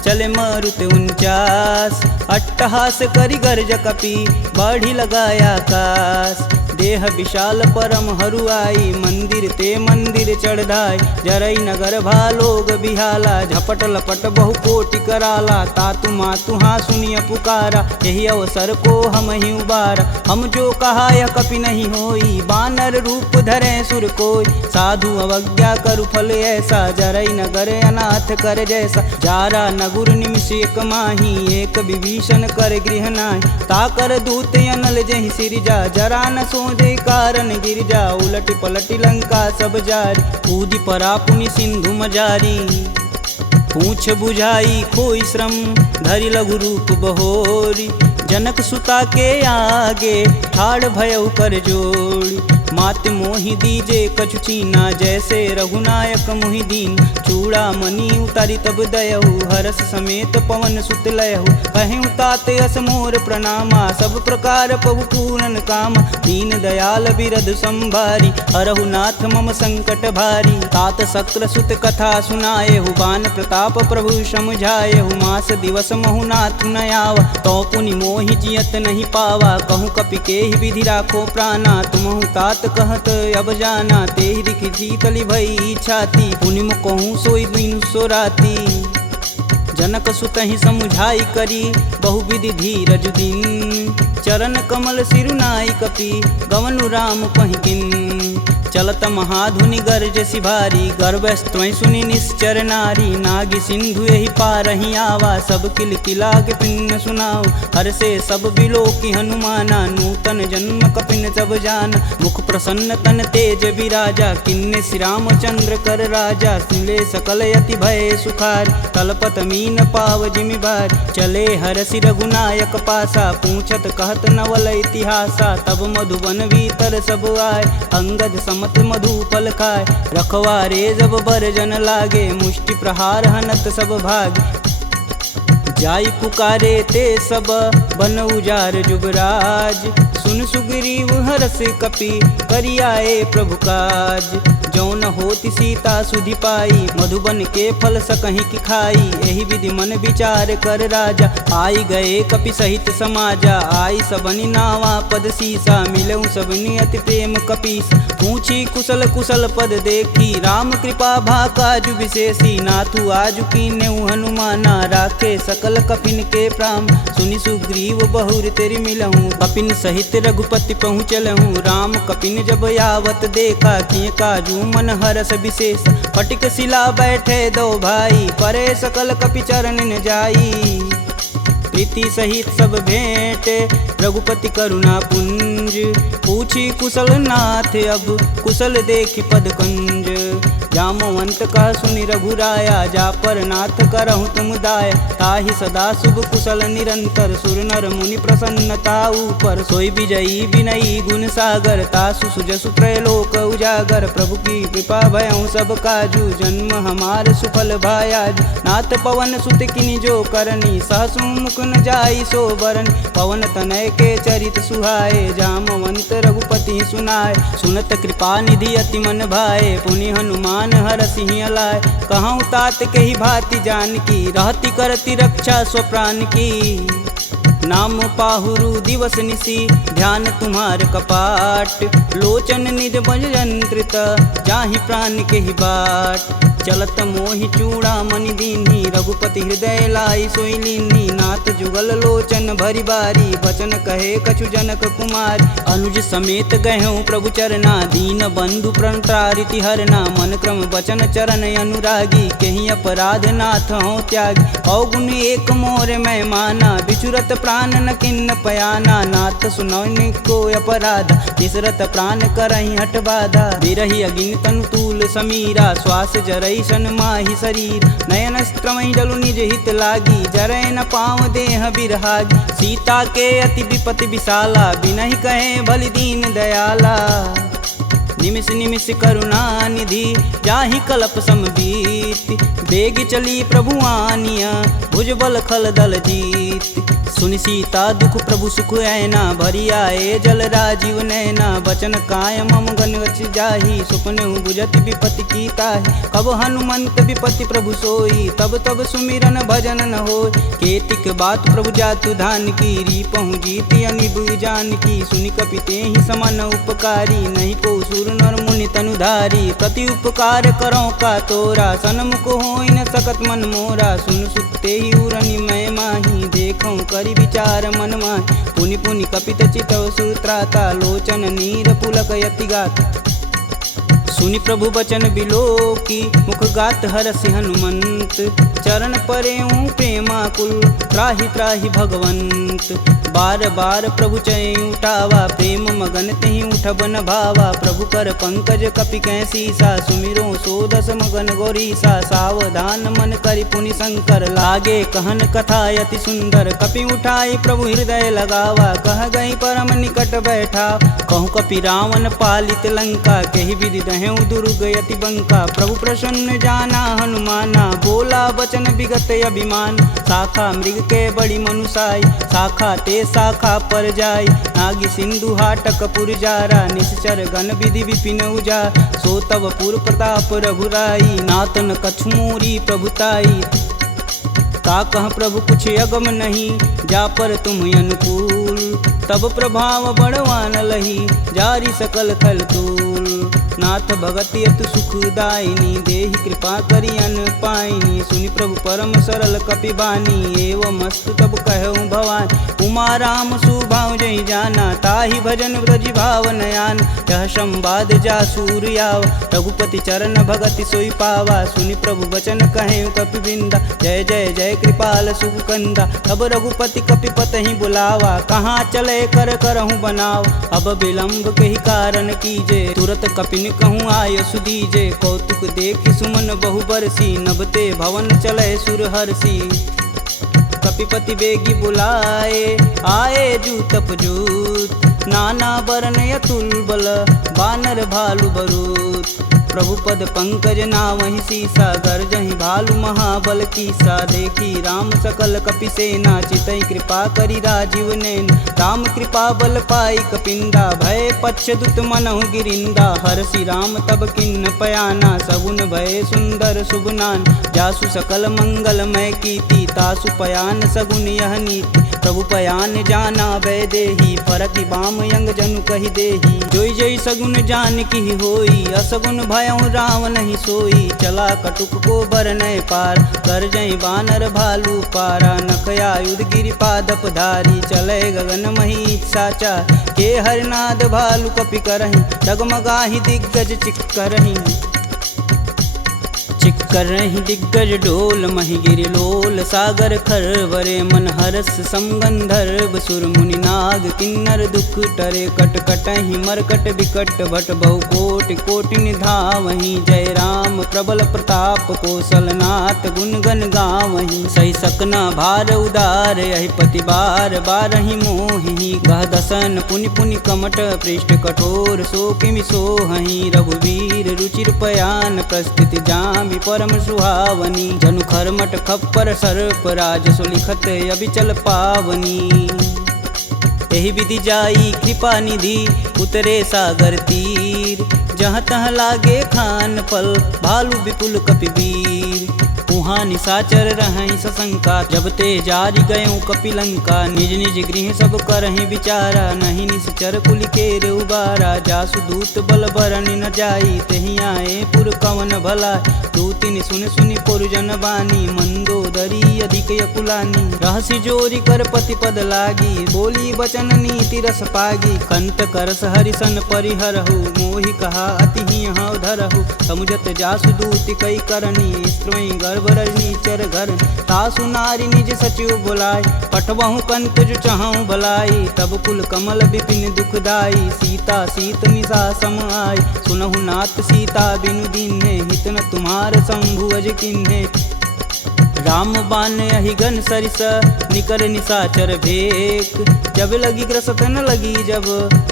चले मारुत 49। अट्टहास करि गर्ज कपि, बाढ़ि लगाया आकाश। देह विशाल परम हरुआई, मंदिर ते मंदिर चढ़ाई। जरई नगर भालोग बिहाला, झपट लपट बहु कोटि कराला। तातु मातु हाँ सुनिय पुकारा, यही अवसर को हम ही उबारा। हम जो कहा यह कपि नहीं होई, बानर रूप धरे सुर कोई। साधु अवज्ञा करु फल ऐसा, जरई नगर अनाथ कर जैसा। जारा नगुर निमिष एक माही, एक विभीषण कर गृह नाहि। ताकर दूत अनल जहि सिरजा, जरा न सोजे कारण गिरजा। उलट पलट लंका सब जारी, कूदि परा पुनि सिंधु मजारी। पूछ बुझाई खोई श्रम, धरि लघु रूप बहोरी। जनक सुता के आगे, ठाड़ भयउ कर जोड़ी। मात मोहि दीजे कछु चीना, जैसे रघुनायक मोहि दीन। चूड़ा मणि उतारी तब दयहु, हरस समेत पवन सुत लयहु। कहें तात यस मोर प्रणामा, सब प्रकार प्रभु पूरन काम। दीन दयाल बिरध संभारी, हरहु नाथ मम संकट भारी। तात शक्र सुत कथा सुनाएहु, बान प्रताप प्रभु समुझाएहु। मास दिवस महु नाथ न आवा, तो पुनि मोहि जियत नहीं पावा। कहूँ कपि के ही विधि राखो प्राणा, तुमहु तात कहत अब जाना। तेहि दिख जीतली भई छाती, पुनि मुख कहूँ सोई बिनु सो राती। जनक सुतहि समुझाई करी, बहुविधि धीरज दिन। चरण कमल सिरुनाई कपि, गवनु राम पहिकिन। चलत महाधुनि गर्ज सिभारी, गर्भस्त्वं सुनि निश्चर नारी। नागी सिंधु यही पारहि आवा, सब किल किलाग पिन्न सुनाओ। हर से सब बिलोकि हनुमाना, नूतन जन्म कपिन सब जान। मुख प्रसन्न तन तेज विराजा, किन्ने श्री रामचंद्र कर राजा। सिले सकल यति भय सुखार, तलपत मीन पाव जिमि भार। चले हरसि रघुनायक पासा, पूछत कहत नवल इतिहासा। तब मधुबन भीतर सब आए, अंगद समत मधु फल खाए। रखवारे जब बरजन लागे, मुष्टि प्रहार हनत सब भाग। जाई पुकारे ते सब, बन उजार जुगराज। सुन सुग्रीव हरस कपि, करियाए प्रभु काज। जौन होति सीता सुधि पाई, मधुबन के फल सकहि की खाई। एहि विधि मन विचार कर राजा, आई गए कपि सहित समाजा। आई सबनि नावा पद सीसा, मिलऊँ सबनि अति प्रेम कपीस। पूछी कुशल कुशल पद देखी, राम कृपा भाकाजु विशेषी। नाथु आजु कीन्हु हनुमाना, राखे सकल कपिन के प्राम। सुनि सुग्रीव बहुर तेरि मिलहूँ, कपिन सहित रघुपति पहुँचलहूँ। राम कपिन जब यावत देखा, किए काजू मन हरस विशेष। फटिक शिला बैठे दो भाई, परे सकल कपि चरण न जाई। प्रीति सहित सब भेंटे, रघुपति करुणा पुंज। पूछी कुशल नाथ अब, कुशल देखि पद कंज। जामवंत कह सुनि रघुराया, जा पर नाथ करहु तुम दाय। ताहि सदा शुभ कुशल निरंतर, सुर नर मुनि प्रसन्नता ऊपर। सोई विजयी विनयी गुण सागर, तासु सुजसु त्रैलोक उजागर। प्रभु की कृपा भयउ सब काजू, जन्म हमार सुफल भायाज। नाथ पवन सुत किनि जो करनी, सहसु मुख न जाई सो बरन। पवन तनय के चरित सुहाए, जामवंत रघुपति सुनाय। सुनत कृपा निधि अति मन भाए, पुनि हनुमान हरषि अलाय। कहूँ तात के ही भांति जानकी, रहती करती रक्षा स्वप्राण की। नाम पाहुरु दिवस निसी, ध्यान तुम्हार कपाट। लोचन निज बज यंत्रित, जाहि प्राण के ही बाट। चलत मोहि चूड़ामणि दीन्ही, रघुपति हृदय लाई सोई लीन्ही। नाथ जुगल लोचन भरी बारी, बचन कहे कछु जनक कुमार। अनुज समेत गहूँ प्रभु चरना, दीन बंधु प्रणतारिति हरना। मन क्रम वचन चरण अनुरागी, कहीं अपराध नाथ हो त्यागी। अवगुण एक मोर मैं माना, बिचुरत प्राण न किन्न पयाना। नाथ सुनौनि को अपराध, तिसरत प्राण करहि हठ बाधा। बिरहि अगिन तनु तूल समीरा, श्वास जरई सन माहि शरीर। नयन स्त्रमहि जलु निज हित लागी, जरै न पाँव देह बिरहागी। सीता के अति विपति विशाला, बिनहि कहे बलि दीन दयाला। निमिष निमिष करुणा निधि, जाहि कल्प समबीत। बेग चली प्रभु आनिया, भुजबल खल दल जीत। सुनि सीता दुख प्रभु सुख ऐना, भरी आए जल राजीव नैना। बचन काय मम गन रच जाहि, सुपने बुझत विपति की ताहि। कब हनुमंत विपति प्रभु सोई, तब तब सुमिरन भजन न होय। केतिक बात प्रभु जातु धान की, रीपहु जीति अनिब जानकी। सुनि कपि तेहि समन उपकारी, नहीं को सुर नर मुनि तनुधारी। प्रति उपकार करो का तोरा, सन्मुख होई न सकत मन मोरा। सुन सुते ही उरनि मैं माही, देखऊँ करि विचार मन माहि। पुनि पुनि कपित चितव सुत्राता, लोचन नीर पुलक यति गात। सुनि प्रभु बचन बिलोकी, मुख गात हरषि हनुमंत। चरण परेऊँ प्रेमाकुल, त्राहि त्राहि भगवंत। बार बार प्रभु चै उठावा, प्रेम मगन तेहि उठब न भावा। प्रभु कर पंकज कपि कै सीसा, सुमिरो सो दस मगन गौरीसा। सावधान मन करि पुनि शंकर, लागे कहन कथा अति सुंदर। कपि उठाई प्रभु हृदय लगावा, कह गई परम निकट बैठा। कहूँ कपि रावण पालित लंका, कहि विधि दहेउ दुर्ग यति बंका। प्रभु प्रसन्न जाना हनुमाना, बोला बचन विगत अभिमान। शाखा मृग के बड़ी मनुसाई, शाखा ते शाखा पर जाई। नागी सिंधु हाटक पुर जारा, निश्चर गण विधि विपिन उजा। सो तब पुर प्रताप रघुराई, नातन कछु मोरी प्रभुताई। का कह प्रभु कुछ अगम नहीं, जा पर तुम अनुकूल। तब प्रभाव बड़वान लही, जारी सकल खल तूल। नाथ भगति अतु सुखदायिनी, देहि कृपा करि अन पाइनी। सुनि प्रभु परम सरल कपि बानी, एवं मस्तु तब कहऊँ भवानी। उमा राम सुभाव जहि जाना, ताहि भजन ब्रज भाव नयान। यह संवाद जासूर आव, रघुपति चरण भगति सोई पावा। सुनि प्रभु बचन कहें कपि बिंदा, जय जय जय कृपाल सुख कंदा। तब रघुपति कपि पतहि बुलावा, कहाँ चले कर करहूँ बनाव। अब विलंब के ही कारण कीजे, तुरत कपिन कहूँ आय सुदीजे। कौतुक देखि सुमन बहु बरसी, नभते भवन चले सुर हर्षि। कपिपति बेगी बुलाए, आए जूतप जूत। नाना बरन अतुल बल, बानर भालु बरूत। प्रभु पद पंकज नावहि सीसा, गर्जहि भालु महाबल कीसा। देखी राम सकल कपि सेना, चितई कृपा करि राजीव नैन। राम कृपा बल पाई कपिंदा, भय पक्ष दुत मनहु गिरिंदा। हरषि राम तब किन्न पयाना, सगुन भय सुंदर शुभनान। जासु सकल मंगलमय कीर्ति, तासु पयान सगुन यह नीति। प्रभु पयान जाना भय देही, फरकि बाम यंग जनु कहि देही। जोई जोई सगुन जान की होई, असगुन भयउ राम नहीं सोई। चला कटुक को बरनय पार, कर जय बानर भालू पारा। नखया युध गिरिपादप धारी, चले गगन मही साचा। के हरनाद भालू कपि करहि, डगमगाहि दिग्गज चिक करहि। चिक करहि दिग्गज डोल महिगिरि लोल सागर खरवरे मन हरस समगंधर्व सुर मुनि नाग किन्नर दुख टरे कट कटहि मरकट विकट भट बहु कोटि कोटि निधावहि जय राम प्रबल प्रताप कौशलनाथ गुण गण गावहि सही सकना भार उदार यहि पति बार बारहि मोहि गह दसन पुनि पुनि कमट पृष्ठ कठोर सो किमि सोहहि रघुवीर रुचिर पयान प्रस्थिति जामि परम सुहावनी जनु खरमट खप्पर सर्प राज सुलिखत अबिचल पावनी एहि विधि जाई कृपा निधि उतरे सागर तीर जहाँ तहाँ लागे खान फल भालू विपुल कपिवीर उहाँ निशाचर रहहि सशंका जब ते जारि गयों कपिलंका निज निज गृह सब करहि विचारा नहीं निश्चर कुल केर उबारा जासु दूत बल बरनि न जाई तेहि आए पुर कवन भला दूतिन सुन सुनि पुरजन बानी मंदोदरी अधिक यकुलानी रहसि जोरी कर पति पद लागी बोली बचन नीति रस पागी कंत करस हरिसन परिहरहु मोहि कहा अति ही हव धरहु समुझत जासु दूति कई करनी स्त्रोई गर्भ रजनीचर घर तासु नारी निज सचिव बुलाय पठबहु कंत जो चहु भलाई तब कुल कमल विपिन दुखदाई सीता सीत निशा सम आय सुनहु नाथ सीता बिनु दीन्हे हित न तुम्हार शंभु अज किन्हे राम बान अहिगन सरिस निकर निशाचर भेक जब लगी ग्रसत न लगी जब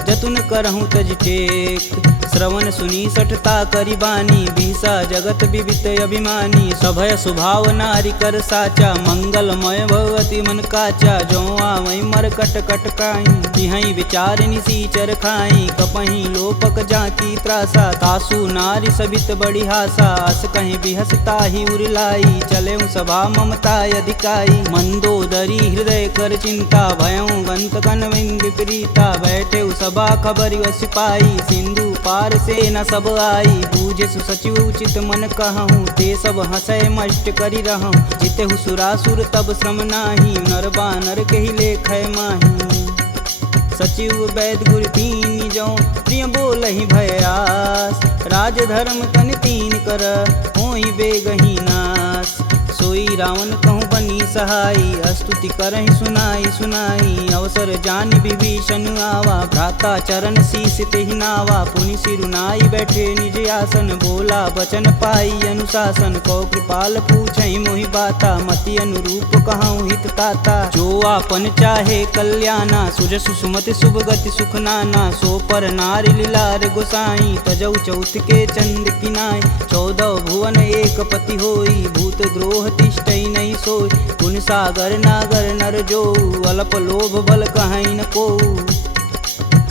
जतुन करहूँ तज टेक श्रवण सुनी सठता करी बानी बीसा जगत विवित अभिमानी सभय सुभाव नारी कर साचा मंगलमय भगवती मन काचा जो आवै मर कट कट काई तिहई विचार निसीचर खाई कपही लोपक जाकी त्रासा तासु नारी सबित बड़ी हासा अस कहीं बिहसता ही उरलाई चले सभा ममता अधिकाई मंदोदरी हृदय कर चिंता भयं गंत कन विपरीता बैठे सभा खबरी सिपाही सिंधु पार से न सब आई बूझे सुसचिव उचित मन कहूँ ते सब हंसय मष्ट करी रहूँ जिते सुरासुर तब श्रम नाही नर बानर केहि लेखय माही सचिव वैद गुरु तीन जो प्रिय बोलहि भयास राज धर्म तन तीन कर होई बेगही नास सोई रावण कहूँ बनी सहाई स्तुति करहि सुनाई सुनाई अवसर जानि विभीषण आवा भ्राता चरण शीस तेहि नावा पुनि सिरुनाई बैठे निज आसन बोला बचन पाई अनुशासन कौ कृपाल पूछहि मोहि बाता मति अनुरूप कहूँ हित ताता जो आपन चाहे कल्याणा सुजस सुमति शुभ गति सुख नाना सो पर नारी लीलार गोसाई तजौ चौथ के चंद किनाय 14 भुवन एक पति होई भूत द्रोह तिष्ठई नहीं सोई गुण सागर नागर नर जो अल्प लोभ बल कहीं न को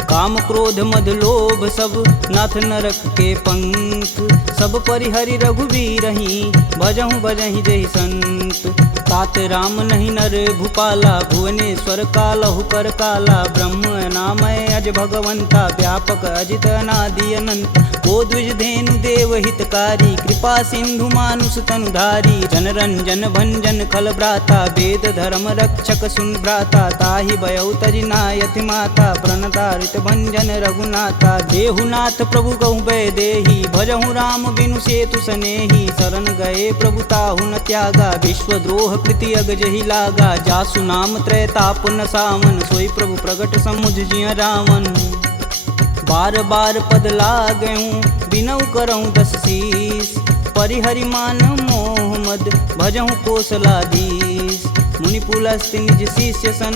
काम क्रोध मद लोभ सब नाथ नरक के पंख सब परिहरि रघुवीर ही भजहु भजहि जहि संत तात राम नहीं नर भूपाला भुवनेश्वर कालहु कर काला ब्रह्म नामय अज भगवंता व्यापक अजित अनादि अनंत को द्विज धेनु देव हितकारी कृपा सिंधु मानुष तनुधारी जन रंजन भंजन खल भ्राता वेद धर्म रक्षक सुन भ्राता ताहि भयउ तजि नायति माता प्रणतारित भंजन रघुनाथा देहुनाथ प्रभु गहु भय देहि भजहु राम बिनु सेतु सनेहि शरण गए प्रभु ताहु न त्यागा विश्वद्रोह कृति अग जहि लागा जासु नाम त्रैताप न सावन सोई प्रभु प्रगट समुझ जिय रावण बार बार पद लागऊं बिनऊ करऊं 10 शीस परिहरि मान मोह मद भजहु कोसलाधीश मुनि पुलस्त्य निज शिष्य सन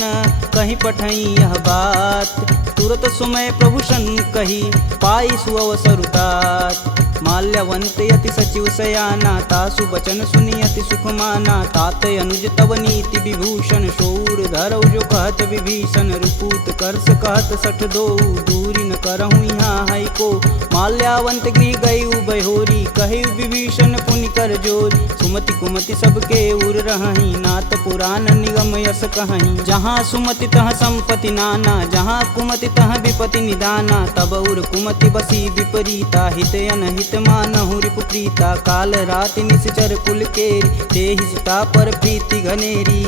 कहीं पठई यह बात तुरत सुमय प्रभु सन कही पाई सुअवसरुतात माल्यवंत यति सचिव सयाना तासु बचन सुनि अति सुख माना तात अनुज तव नीति विभूषण शौर धरऊ जो कहत विभीषण रुपूत करस कहत सठ दो दूरी न करहूँ यहाँ है को माल्यावंत गृह गई बहोरी कहे विभीषण पुनि कर जोर सुमति कुमति सबके उर रही नात पुराण निगम यस कहीं जहाँ सुमति तह संपत्ति नाना जहाँ कुमति तह विपति निदाना तब उर कुमति बसी विपरीता हित अनहित मानहु रिपुप्रीता काल राति निश्चर कुल केरी तेहि सुता पर प्रीति घनेरी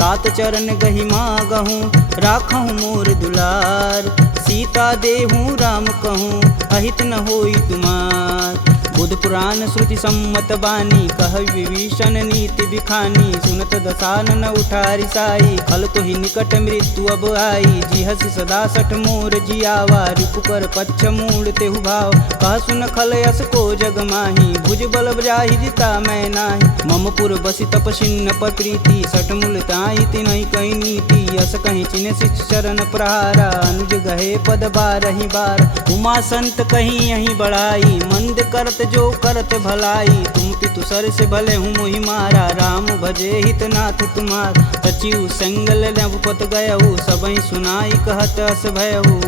तात चरण गहि मागहूँ राखहूँ मोर दुलार सीता देहूँ राम कहूँ अहित न होई तुमार बुध पुराण श्रुति सम्मत बानी, कह विभीषण नीति बिखानी। सुनत दसानन उठारी साई, खल तो ही निकट मृत्यु अब आई। जिहसि सदा सठ मोर जियावा, रिपु कर पच्छ मूल तेहु भाव। कह सुन खल यस को जग माही, भुज बल जाहि जिता मैं नाही। मम पुर बसि तपसिन्न पर प्रीति, सठ मूल ताहि तिनहि कही नीति। यस कहीं चिन्ह शिष चरण प्रहारा, अनुज गहे पद बारहि बार। उमा संत कहीं यहीं बढ़ाई, मंद करत जो करत भलाई। तुम पितु सर से भले हूँ मोहि मारा, राम भजे हितनाथ तुम्हार। सचिव संगल नवपत गयहु, सबहि सुनाई कहत अस भयहु।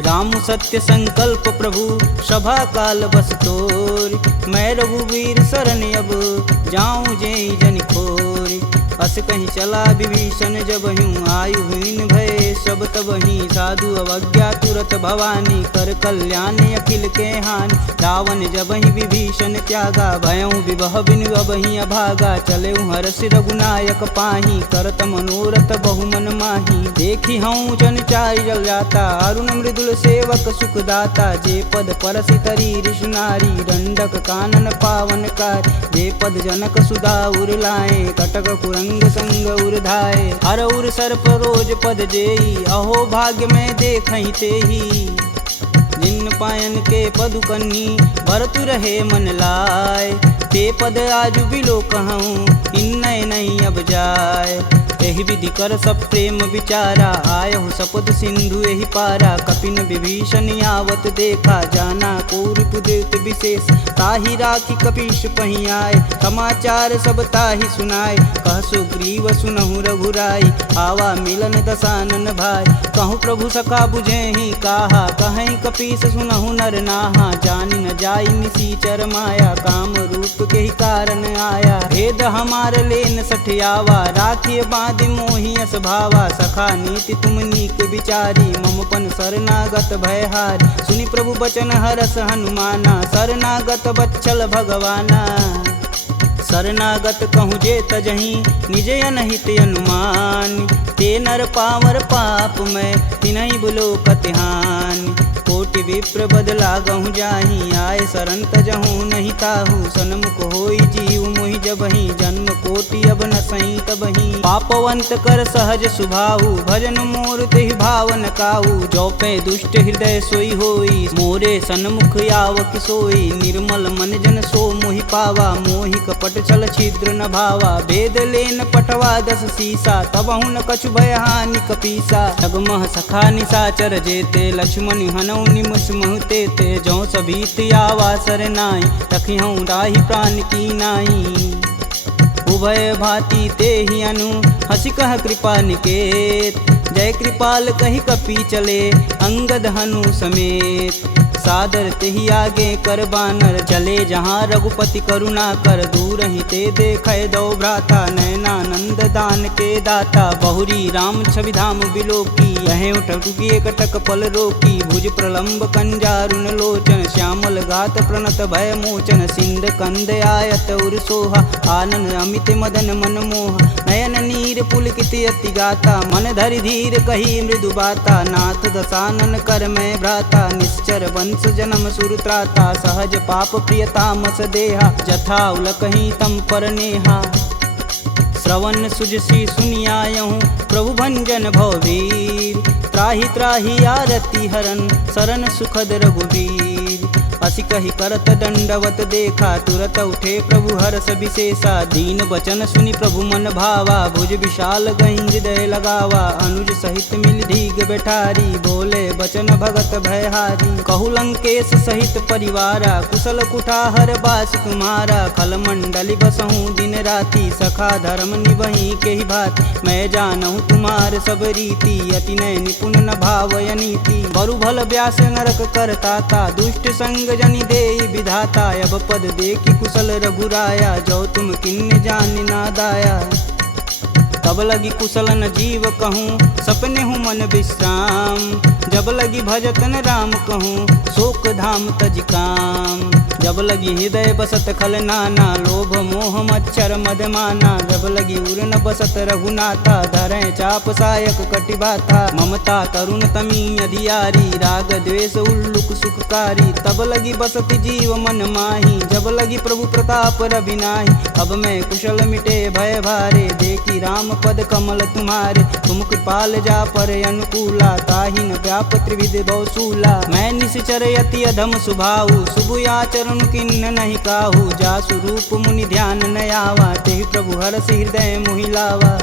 राम सत्य संकल्प प्रभु, सभा काल बस तोरि। मैं रघुवीर शरण अब, जाऊं जेहि जनि खोरि। अस कहीं चला विभीषण जब हूँ, आयुहीन भय सब तबहि। साधु अवज्ञा तुरत भवानी, कर कल्याण अखिल के हानि। रावण जबहि विभीषण त्यागा, भयउ विभह बिनु अबहि अभागा। चले हरष रघुनायक पाही, करत मनोरथ बहु मन माही। देखी हूँ जन चारि जल जाता, अरुण मृदुल सेवक सुखदाता। जे पद परसि तरी ऋषुनारी, दंडक कानन पावन कार। जे पद जनक सुधा उर लाए, कटक कुरंग संग उर्धाए। हर उर सर्प रोज पद जेई, अहो भाग्य में देखहि तेहि। जिन पायन के पदु कन्ही, भरतु रहे मन लाय। ते पद आजु बिलो कहूँ, इन्नय नहीं अब जाय। एहि विधि कर सब प्रेम विचारा, आयहु सपद सिंधु एहि पारा। कपिन विभीषण आवत देखा, जाना कौरव देत विशेष। ताहि राखी कपीश पहि आए, समाचार सब ताहि सुनाए। कह सुग्रीव सुनहु रघुराई, आवा मिलन दसानन भाई। कहूँ प्रभु सखा बुझेहि काहा, कहीं कपीस सुनहु नर नाहा। जानि न जाई निसीचर माया, काम रूप के ही कारण आया। भेद हमार लेन सठियावा, राखिए बांधि मोहि यस भावा। सखा नीति तुम नीक विचारी, ममपन शरणागत भयहारी। सुनि प्रभु बचन हरस हनुमाना, शरणागत बच्चल भगवाना। शरणागत कहूँ जे तजहि, निज अनहित अनुमान। ते नर पावर पाप में, तिनहि बुलोकत हानि। कोटि विप्र बदला गहूँ जाहि, आए शरण तजहूँ नहीं ताहू। सन्मुख होई जीव मोहि जबहि, जन्म कोटि अब न सही तबहि। पापवंत कर सहज सुभाऊ, भजन मोर तेहि भावन काऊ। जो पे दुष्ट हृदय सोई होई, मोरे सन्मुख आव किसोई। निर्मल मन जन सो मोहि पावा, मोहि कपट छल छिद्र न भावा। भेद लेन पटवा दस सीसा, तबहु न कछु भय हानि कपीसा। ठगमह सखा निशाचर जेते, लक्ष्मण हनौ निमस महते ते। जौ सभीत आवा सरनाई, रखिहूँ राहि प्राण की नाई। उभय भांति ते ही अनु, हंसी कह कृपा निकेत। जय कृपाल कही कपि चले, अंगद हनु समेत। सादर तेहि आगे कर बानर, चले जहाँ रघुपति करुणा कर। दूर ही ते देखै दो भ्राता, नयनानंद दान के दाता। बहुरी राम छवि धाम बिलोकी, यहें उठुकी एकटक पल रोकी। भुज प्रलंब कंजारुन लोचन, श्यामल गात प्रणत भय मोचन। सिंध कंद आयत उर सोहा, आनन अमित मदन मन मोह। नयन नीर पुलकित अति गाता, मन धरि धीर कही मृदु बाता। नाथ दसानन कर मैं भ्राता, निश्चर वंश जन्म सुरत्राता। सहज पाप प्रियतामस देहा, जथा उलकहि तम पर नेहा। श्रवण सुजसी सुनियायहूँ, प्रभु भंजन भववीर। त्राहि त्राहि आरती हरन, शरण सुखद रघुवीर। असी कही करत दंडवत देखा, तुरत उठे प्रभु हरष विशेषा। दीन बचन सुनि प्रभु मन भावा, भुज विशाल गहि हृदय लगावा। अनुज सहित मिल धीग बैठारी, बोले बचन भगत भयहारी। कहु लंकेश सहित परिवारा, कुशल कुठाहर बास तुम्हारा। खल मंडली बसहूँ दिन राति, सखा धर्म निबहि के ही भात। मैं जानहूँ तुम्हार सब रीति, अति नय निपुण न भावय नीति। बरु भल व्यास नरक करताता, दुष्ट संग जनि देई विधाता। अब पद देखी कुशल रघुराया, जो तुम किन्ने जान ना दाया। तब लगी कुशल न जीव कहूँ, सपने हूँ मन विश्राम। जब लगी भजतन राम कहूँ शोक धाम तज काम। जब लगी हृदय बसत खल नाना लोभ मोह मच्छर मदमाना। जब लगी उर न बसत रघुनाथा धरें चाप सायक कटिबाथा। ममता तरुण तमी अधियारी राग द्वेष उल्लुक सुखकारी। तब लगी बसत जीव मन माही जब लगी प्रभु प्रताप रविनाही। अब मैं कुशल मिटे भय भारे देखी राम पद कमल तुम्हारे। तुम कृपाल जा पर अनुकूला ताहि न व्याप त्रिविध बहुसूला। मैं निश्चर यति अधम सुभाऊ शुभ आचरण किन्न नहीं काहू। जासु रूप मुनि ध्यान न आवा तेहि प्रभु हरसि हृदय मोहि लावा।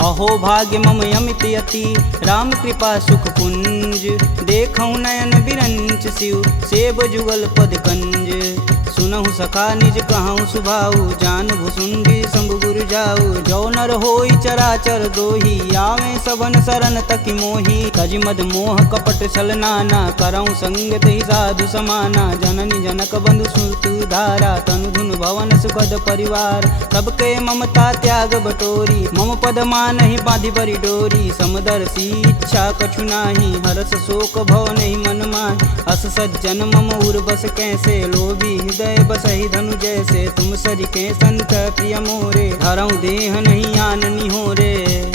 अहो भाग्य मम यमित यति राम कृपा सुख कुंज। देखऊँ नयन बिरंच शिव सेब जुगल पद कंज। सुनहु सखा निज कहूँ सुभाऊ जान भुसुंडी शंभु गुरु जाऊ। जो नर होई चराचर द्रोही आवे सबन शरण तकी मोही। तज मद मोह कपट छल नाना करऊँ संगत ही साधु समाना। जननी जनक बंधु सुत धारा तनु धुन भवन सुखद परिवार। सबके ममता त्याग बटोरी मम पद मानहि बांधि बरी डोरी। समदर्शी इच्छा कछु नाही हरस शोक भव नहीं मन माहि। अस सज्जन मम उर बस कैसे लोभी हृदय बसहि धनु जैसे। तुम सरिके संत प्रिय मोरे धरऊँ देह नहीं आननी हो रे।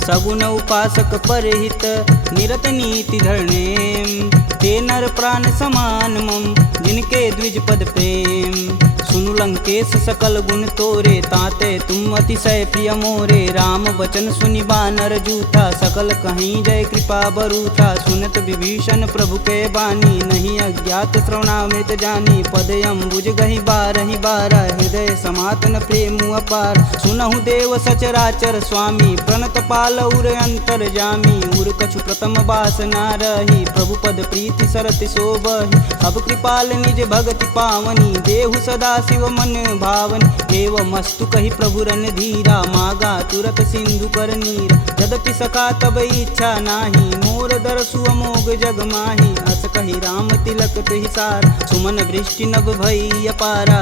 सगुन उपासक परहित निरत नीति धरणेम। ते नर प्राण समान मम जिनके द्विज पद प्रेम। सुनु लंकेश सकल गुण तोरे ताते तुम अतिशय प्रिय मोरे। राम बचन सुनि बानर जूथा सकल कहीं जय कृपा बरूथा। सुनत विभीषण प्रभु के बानी नहीं अज्ञात श्रवणामृत जानी। पद अम्बुज गहि बारहि बारा हृदय समातन प्रेम अपार। सुनहु देव सचराचर स्वामी प्रणत पाल उर अंतर जामी। उर कछु प्रथम बास ना रही प्रभु पद प्रीति सरति शोभहि। अब कृपाल निज भगति पावनी देहु सदा शिव मन भावन। एवं मस्तु कही प्रभु रन धीरा मागा तुरत सिंधु कर नीर। यद्यपि सखा तब इच्छा नाही मोर दरसु अमोघ जग माही। अस कही राम तिलक तुहि सार सुमन वृष्टि नभ भई अपारा।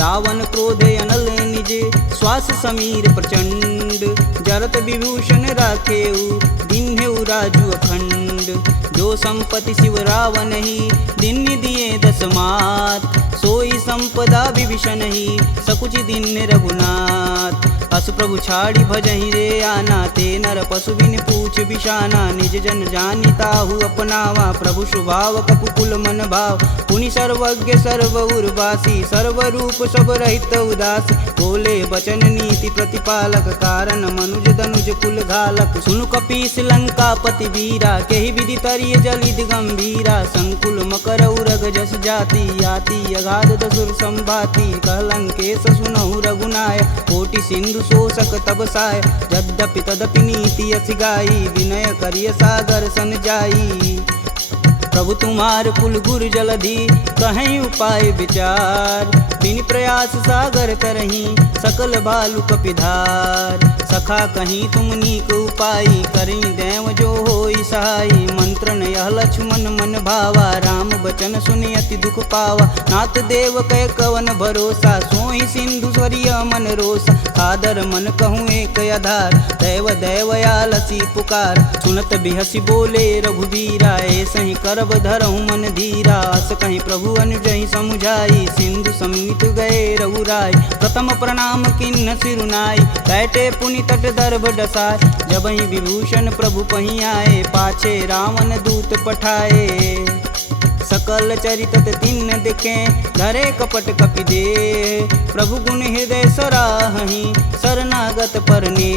रावण क्रोधे अनल निज श्वास समीर प्रचंड। जरत विभूषण राखेऊ दिन्हेऊ राजु अखंड। जो संपत्ति शिव रावण ही दिन दिए दस मात। सोई संपदा विभीषण ही सकुच दिन रघुनाथ। अस प्रभु छाड़ी भजहि रे आना ते नर पशु बिन पूछ बिशाना। निज जन जानि ताहु अपनावा प्रभु स्वभाव कपुकुल मन भाव। पुनि सर्वज्ञ सर्व उर्वासी सर्व रूप सब रहित उदासी। बोले बचन नीति प्रतिपालक कारण मनुज धनुज कुल घालक। सुनु कपीस लंकापति वीरा केहि विधि तरिय जलिद गंभीरा। संकुल मकर उरग जस जाति याति अगाध दसुर संभाति। कहलंकेश सुनहु रघुनाय कोटि सिंधु शोषक तब साय। यद्यपि तदपि नीति अति गाई विनय करिय सागर सन जाई। प्रभु तुम्हार कुल गुर जलधि कहीं उपाय विचार। बिन प्रयास सागर तरही सकल भालु कपिधार। सखा कहीं तुम नीक उपाय करी देव जो होई सहाई। मंत्रन यह लक्ष्मण मन भावा राम बचन सुनि अति दुख पावा। नाथ देव कह कवन भरोसा सोहि सिंधु स्वरिय मन रोसा। सादर मन कहूँ एक आधार दैव दैवयालसी पुकार। सुनत बिहसी बोले रघुवीरा ऐसहि करब धरहु मन धीरा। अस कहीं प्रभु अनुजहि समुझाई सिंधु समीत गए रघुराय। प्रथम प्रणाम किन्न सिरुनाई बैठे पुनि तट दर्भ डसाय। जबहि विभूषण प्रभु पहीं आए पाछे रावण दूत पठाए। सकल चरित तिन्न दिखे धरे कपट कपि दे। प्रभु गुण हृदय सराहि शरणागत परने।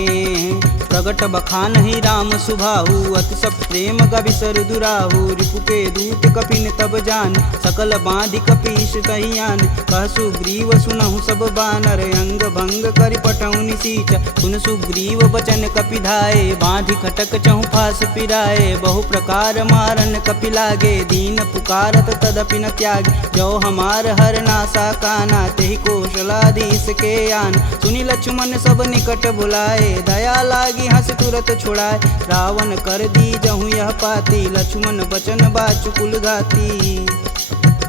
प्रगट बखान ही राम सुभाहु अति सब प्रेम गविसर दुराहु। रिपु के दूत कपिन तब जान सकल बांधि कपीश तहियान। कह सुग्रीव सुनहु सब बानर अंग भंग करि पटऊ निसीच। सुन सुग्रीव बचन कपि धाये बांधि खटक चहु फास पिराए। बहु प्रकार मारन कपि लागे दीन पुकारत तदपि न त्याग। जो हमार हर नासा काना तेहि कौशलाधीश के आन। सुनि लक्ष्मण सब निकट बुलाए दया लागी हंस तुरत छुड़ाए। रावण कर दी जहूँ यह पाती लक्ष्मण बचन बाचु कुल घाती।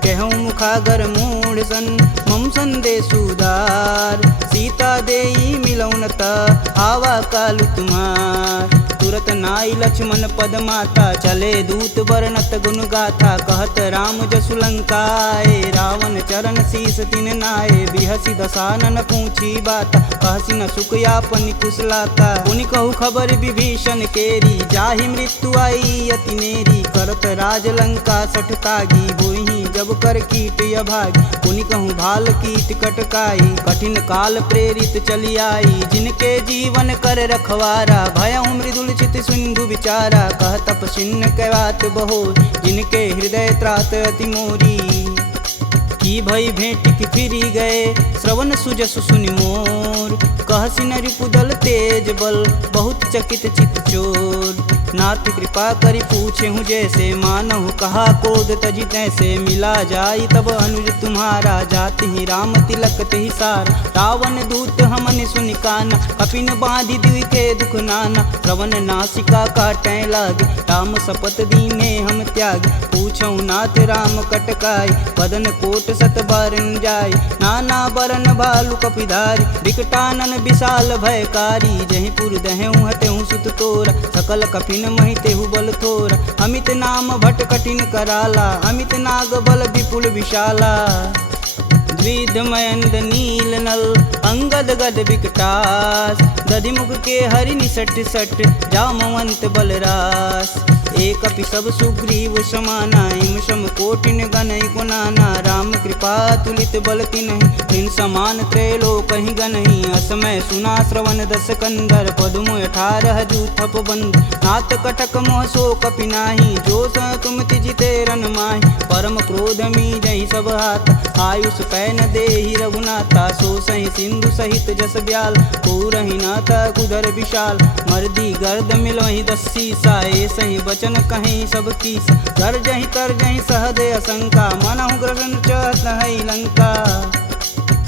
कहूँ मुखागर मूढ़ सन मम संदेशुदार सीता देई मिलौन त आवा कालु तुम्हार तुरत नाई लक्ष्मण पद माता चले दूत वर्णत गुण गाथा कहत राम जसु लंकाए रावण चरण शीस तिन नाये बिहसी दसानन पूछी बात कहसी न सुख यापन कुशलाता पुनि कहु खबर विभीषण केरी जाहि मृत्यु आई अति नेरी करत राज लंका सठ तागी होई जब कर कीट अभागी पुनि कहूँ भाल कीट कटकाई कठिन काल प्रेरित चली आई जिनके जीवन कर रखवारा भयउ मृदुल चित सिंधु विचारा कह तप सिन्न कहवात बहो जिनके हृदय त्रात अति मोरी की भई भेंट की फिरी गए श्रवण सुजस सुनि मोर कहसी न रिपुदल तेज बल बहुत चकित चित चोर नाथ कृपा करि पूछे हूँ जैसे मानहु कहा क्रोध तजि तैसे मिला जाई तब अनुज तुम्हारा जाति ही राम तिलक तेहि सार रावण दूत हमन सुनि काना कपिन बांधि दिखे दुख नाना श्रवण नासिका काटै लागे राम शपथ दीने हम त्याग पूछऊ नाथ राम कटकाई बदन कोट सत बारन जाय नाना बरन भालु कपिधारी विकटानन विशाल भयकारी जहि पुर दहु हतेहु सुत तोरा सकल कपिन महितेहु बल थोरा अमित नाम भट कठिन कराला अमित नाग बल विपुल विशाला द्विध मयंद नील नल अंगद गद विकटास दधिमुख के हरि निसट सट जामवंत बलरास एक अपि सब सुग्रीव समाना इम सम कोटिन गनहि गुनाना राम कृपा तुलित बल तिन्हि समान त्रैलोक कहीं गनहि असमय सुना श्रवण दस कंदर पदुम 18 जूथप बंद नाथ कटक मोह सो कपि नाही जो स तुम तिजिते रन माहि परम क्रोध मी जहि सब हाथ आयुष पैन देहि रघुनाथा सो सहि सिंधु सहित जस ब्याल पूरहि नाथ कुधर विशाल मर्दी गर्द मिलोहि 10 सीसा सही वचन कहीं सब कीस कर जहीं तर जहीं सहदे असंका मनहु ग्रसन चहत है लंका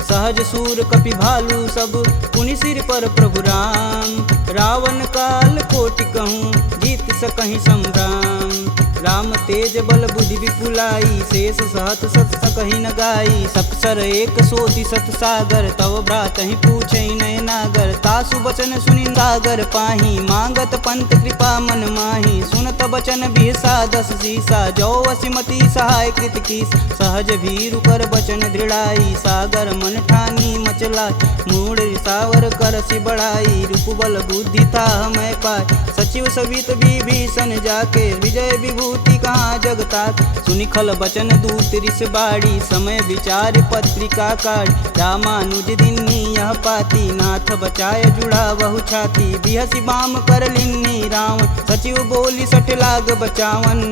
सहज सूर कपि भालू सब पुनि सिर पर प्रभु राम रावण काल कोटि कहूँ जीत सकहि संग्राम राम तेज बल बुद्धि विपुलाई शेष सहत सत सकहि न गाई सक्षर एक सोति सत सागर तव भ्रात ही पूछे नय नागर तासु बचन सुनि सागर पाही मांगत पंत कृपा मन माही सुनत बचन बिहसा 10 सीसा जो वसिमती सहाय कृत कीस सहज भीरु कर बचन दृढ़ाई सागर मन ठानी मचला मूड सावर कर सि बढ़ाई रूप बल बुद्धि था मैं पाय सचिव सवित विभीषण जाके विजय विभूति कहाँ जगतात सुनिखल बचन दूत रिस बाड़ी समय विचार पत्रिका काढ़ रामानुज दिन्नी यह पाती नाथ बचाय जुड़ा बहु छाती बिहसी बाम कर लिन्नी रावण सचिव बोली सठ लाग बचावन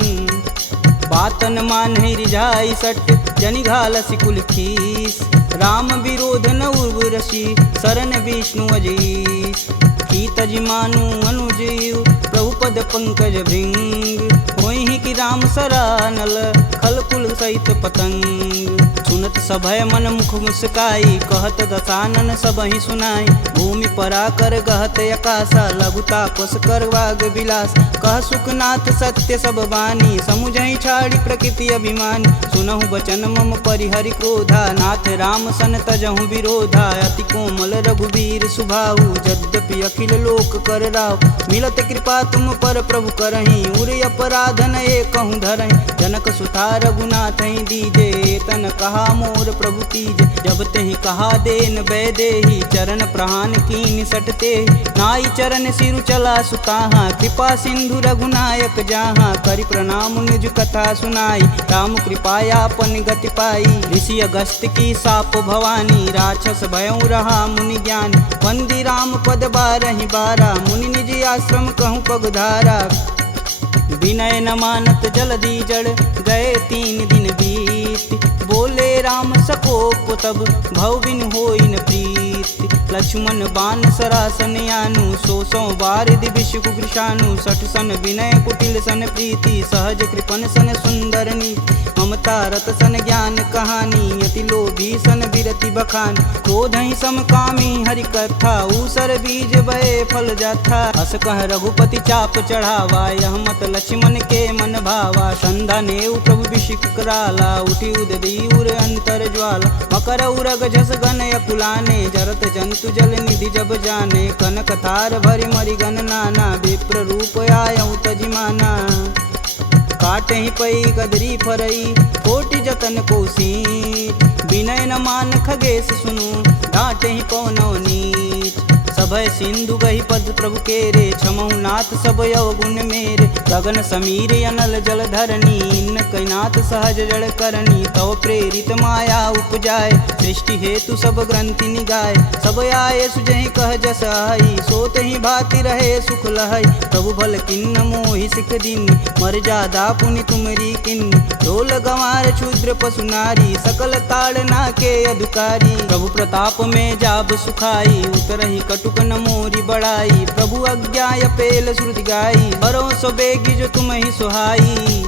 बातन मान रिझाई सट जनि घालसी कुल खीस राम विरोध न उर्वरसी शरण विष्णु अजीस की तजिमानु अनुजीव प्रभु पद पंकज भृंग होहि कि राम सरानल खल कुल सहित पतंग सुनत सभय मन मुख मुस्काई कहत दसानन सबहि सुनाई भूमि परा कर गहत आकाशा लघुता पस कर वाग विलास कह सुखनाथ सत्य सब बानी समुझहि छाड़ी प्रकृति अभिमानी सुनहु बचन मम परिहरि क्रोधा नाथ राम सन तजहु विरोधा अति कोमल रघुवीर सुभाऊ यद्यपि अखिल लोक कर राव मिलत कृपा तुम पर प्रभु करहि उर अपराधन एकहु धरहि जनक सुता रघुनाथ दीजे तन कहा मोर प्रभु कीजे जब तेहि कहा देन बैदेहि चरण प्रहान कीन सटते नाई चरण सिरु चला सुताहा कृपा सिंधु रघुनायक जहाँ करि प्रणाम निज कथा सुनाई राम कृपायापन गति पाई ऋषि अगस्त की साप भवानी राक्षस भयउ रहा मुनि ज्ञान वंदी राम पद 12 मुनि निज आश्रम कहूँ पगधारा विनय न मानत जल्दी जड़ गए 3 दिन बीत बोले राम सकोप तब भव बिन होई न प्रीत लक्ष्मण बान सरासन यानु 100 बार दिविश कुकृशानु 60 सन विनय कुटिल सन प्रीति सहज कृपन सन सुंदर नीति ममता रत सन ज्ञान कहानी अति लोभी सन विरति बखान क्रोध ही समकामी हरि कथा ऊसर बीज भय फल जाथा अस कह रघुपति चाप चढ़ावा यह मत लक्ष्मण के मन भावा संधा नेऊ प्रभु विशिक कराला उठी उददी उर अंतर ज्वाला मकर उरग जस गन अकुलाने जरत जंतु जल निधि जब जाने कनक तार भरि मरि गन नाना विप्र रूप आयऊ तजिमाना काटे ही पई गदरी फरई कोटि जतन कोसीट विनय न मान खगेश सुनु डांटे ही पवनौ नीच सभय सिंधु गही पद प्रभु के रे छमहु नाथ सब अवगुण मेरे गगन समीर अनल जल धरनी इन कैनाथ सहज जड़ करनी तव प्रेरित माया उपजाए सृष्टि हेतु सब ग्रंथि निगाए सब आए सुजहि कह जस आई सोत ही भाति रहे सुख लहई प्रभु भल किन्न मोहि सिख दिन मर जादा पुनि तुमरी किन्न ढोल गंवार क्षुद्र पशु नारी सकल ताड़ना के अधिकारी प्रभु प्रताप में जाब सुखाई उतरहि कटुक न मोरी बड़ाई प्रभु अज्ञा पेल श्रुति गाई बरो सो बेगी जो तुम ही सुहाई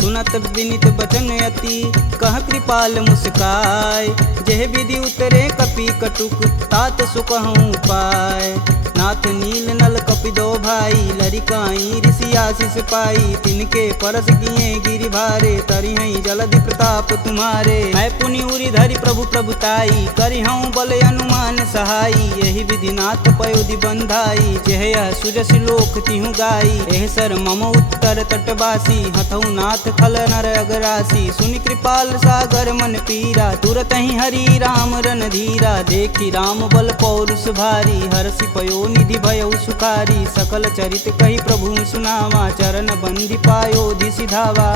सुनत विनित बचन अति कह कृपाल मुस्काय जह विधि उतरे कपि कटुक तात सुकहूँ पाय नाथ नील नल कपि दो भाई लरिकाई ऋषि आशीष पाई तिनके परस किए गिरि भारे तरिहई जलधि प्रताप तुम्हारे मैं पुनि उरी धरि प्रभु प्रभुताई करिहऊँ बल अनुमान सहाई यही विधि नाथ पयोधि बंधाई जेह सुजस लोक तिहु गाई एह सर मम उत्तर तटवासी हथऊ नाथ खल नर अगरासी सुनि कृपाल सागर मन पीरा तुरत ही हरि राम रन धीरा देखी राम बल पौरुष भारी हरषि पयो निधि भयउ सुखारी सकल चरित कही प्रभु सुनावा चरण बंदी पायो सिधावा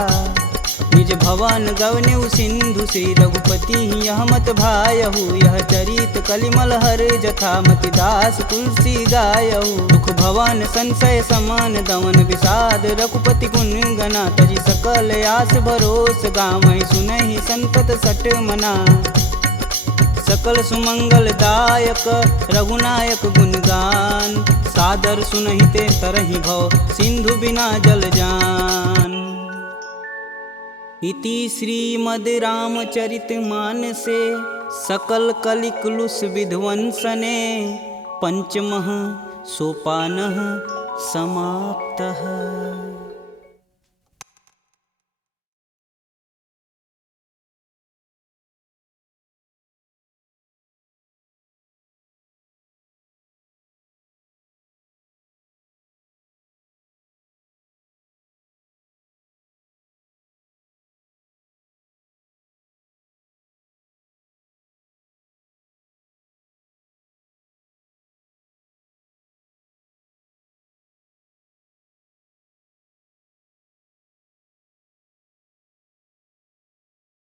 निज भवन गवनेउ सिंधु श्री रघुपति यह मत भायहु यह चरित कलिमल हर जथा मति दास तुलसी गायहु दुख भवन संशय समान दमन विषाद रघुपति गुण गना तजि सकल आस भरोस गावहि सुनहि संतत सट मना सकल सुमंगल दायक रघुनायक गुणगान सादर सुनहिते तरहि भव सिंधु बिना जल जान। इति श्रीमद् रामचरित मानसे सकल कलिकुलुष विध्वंसने पंचमः सोपानः समाप्तः।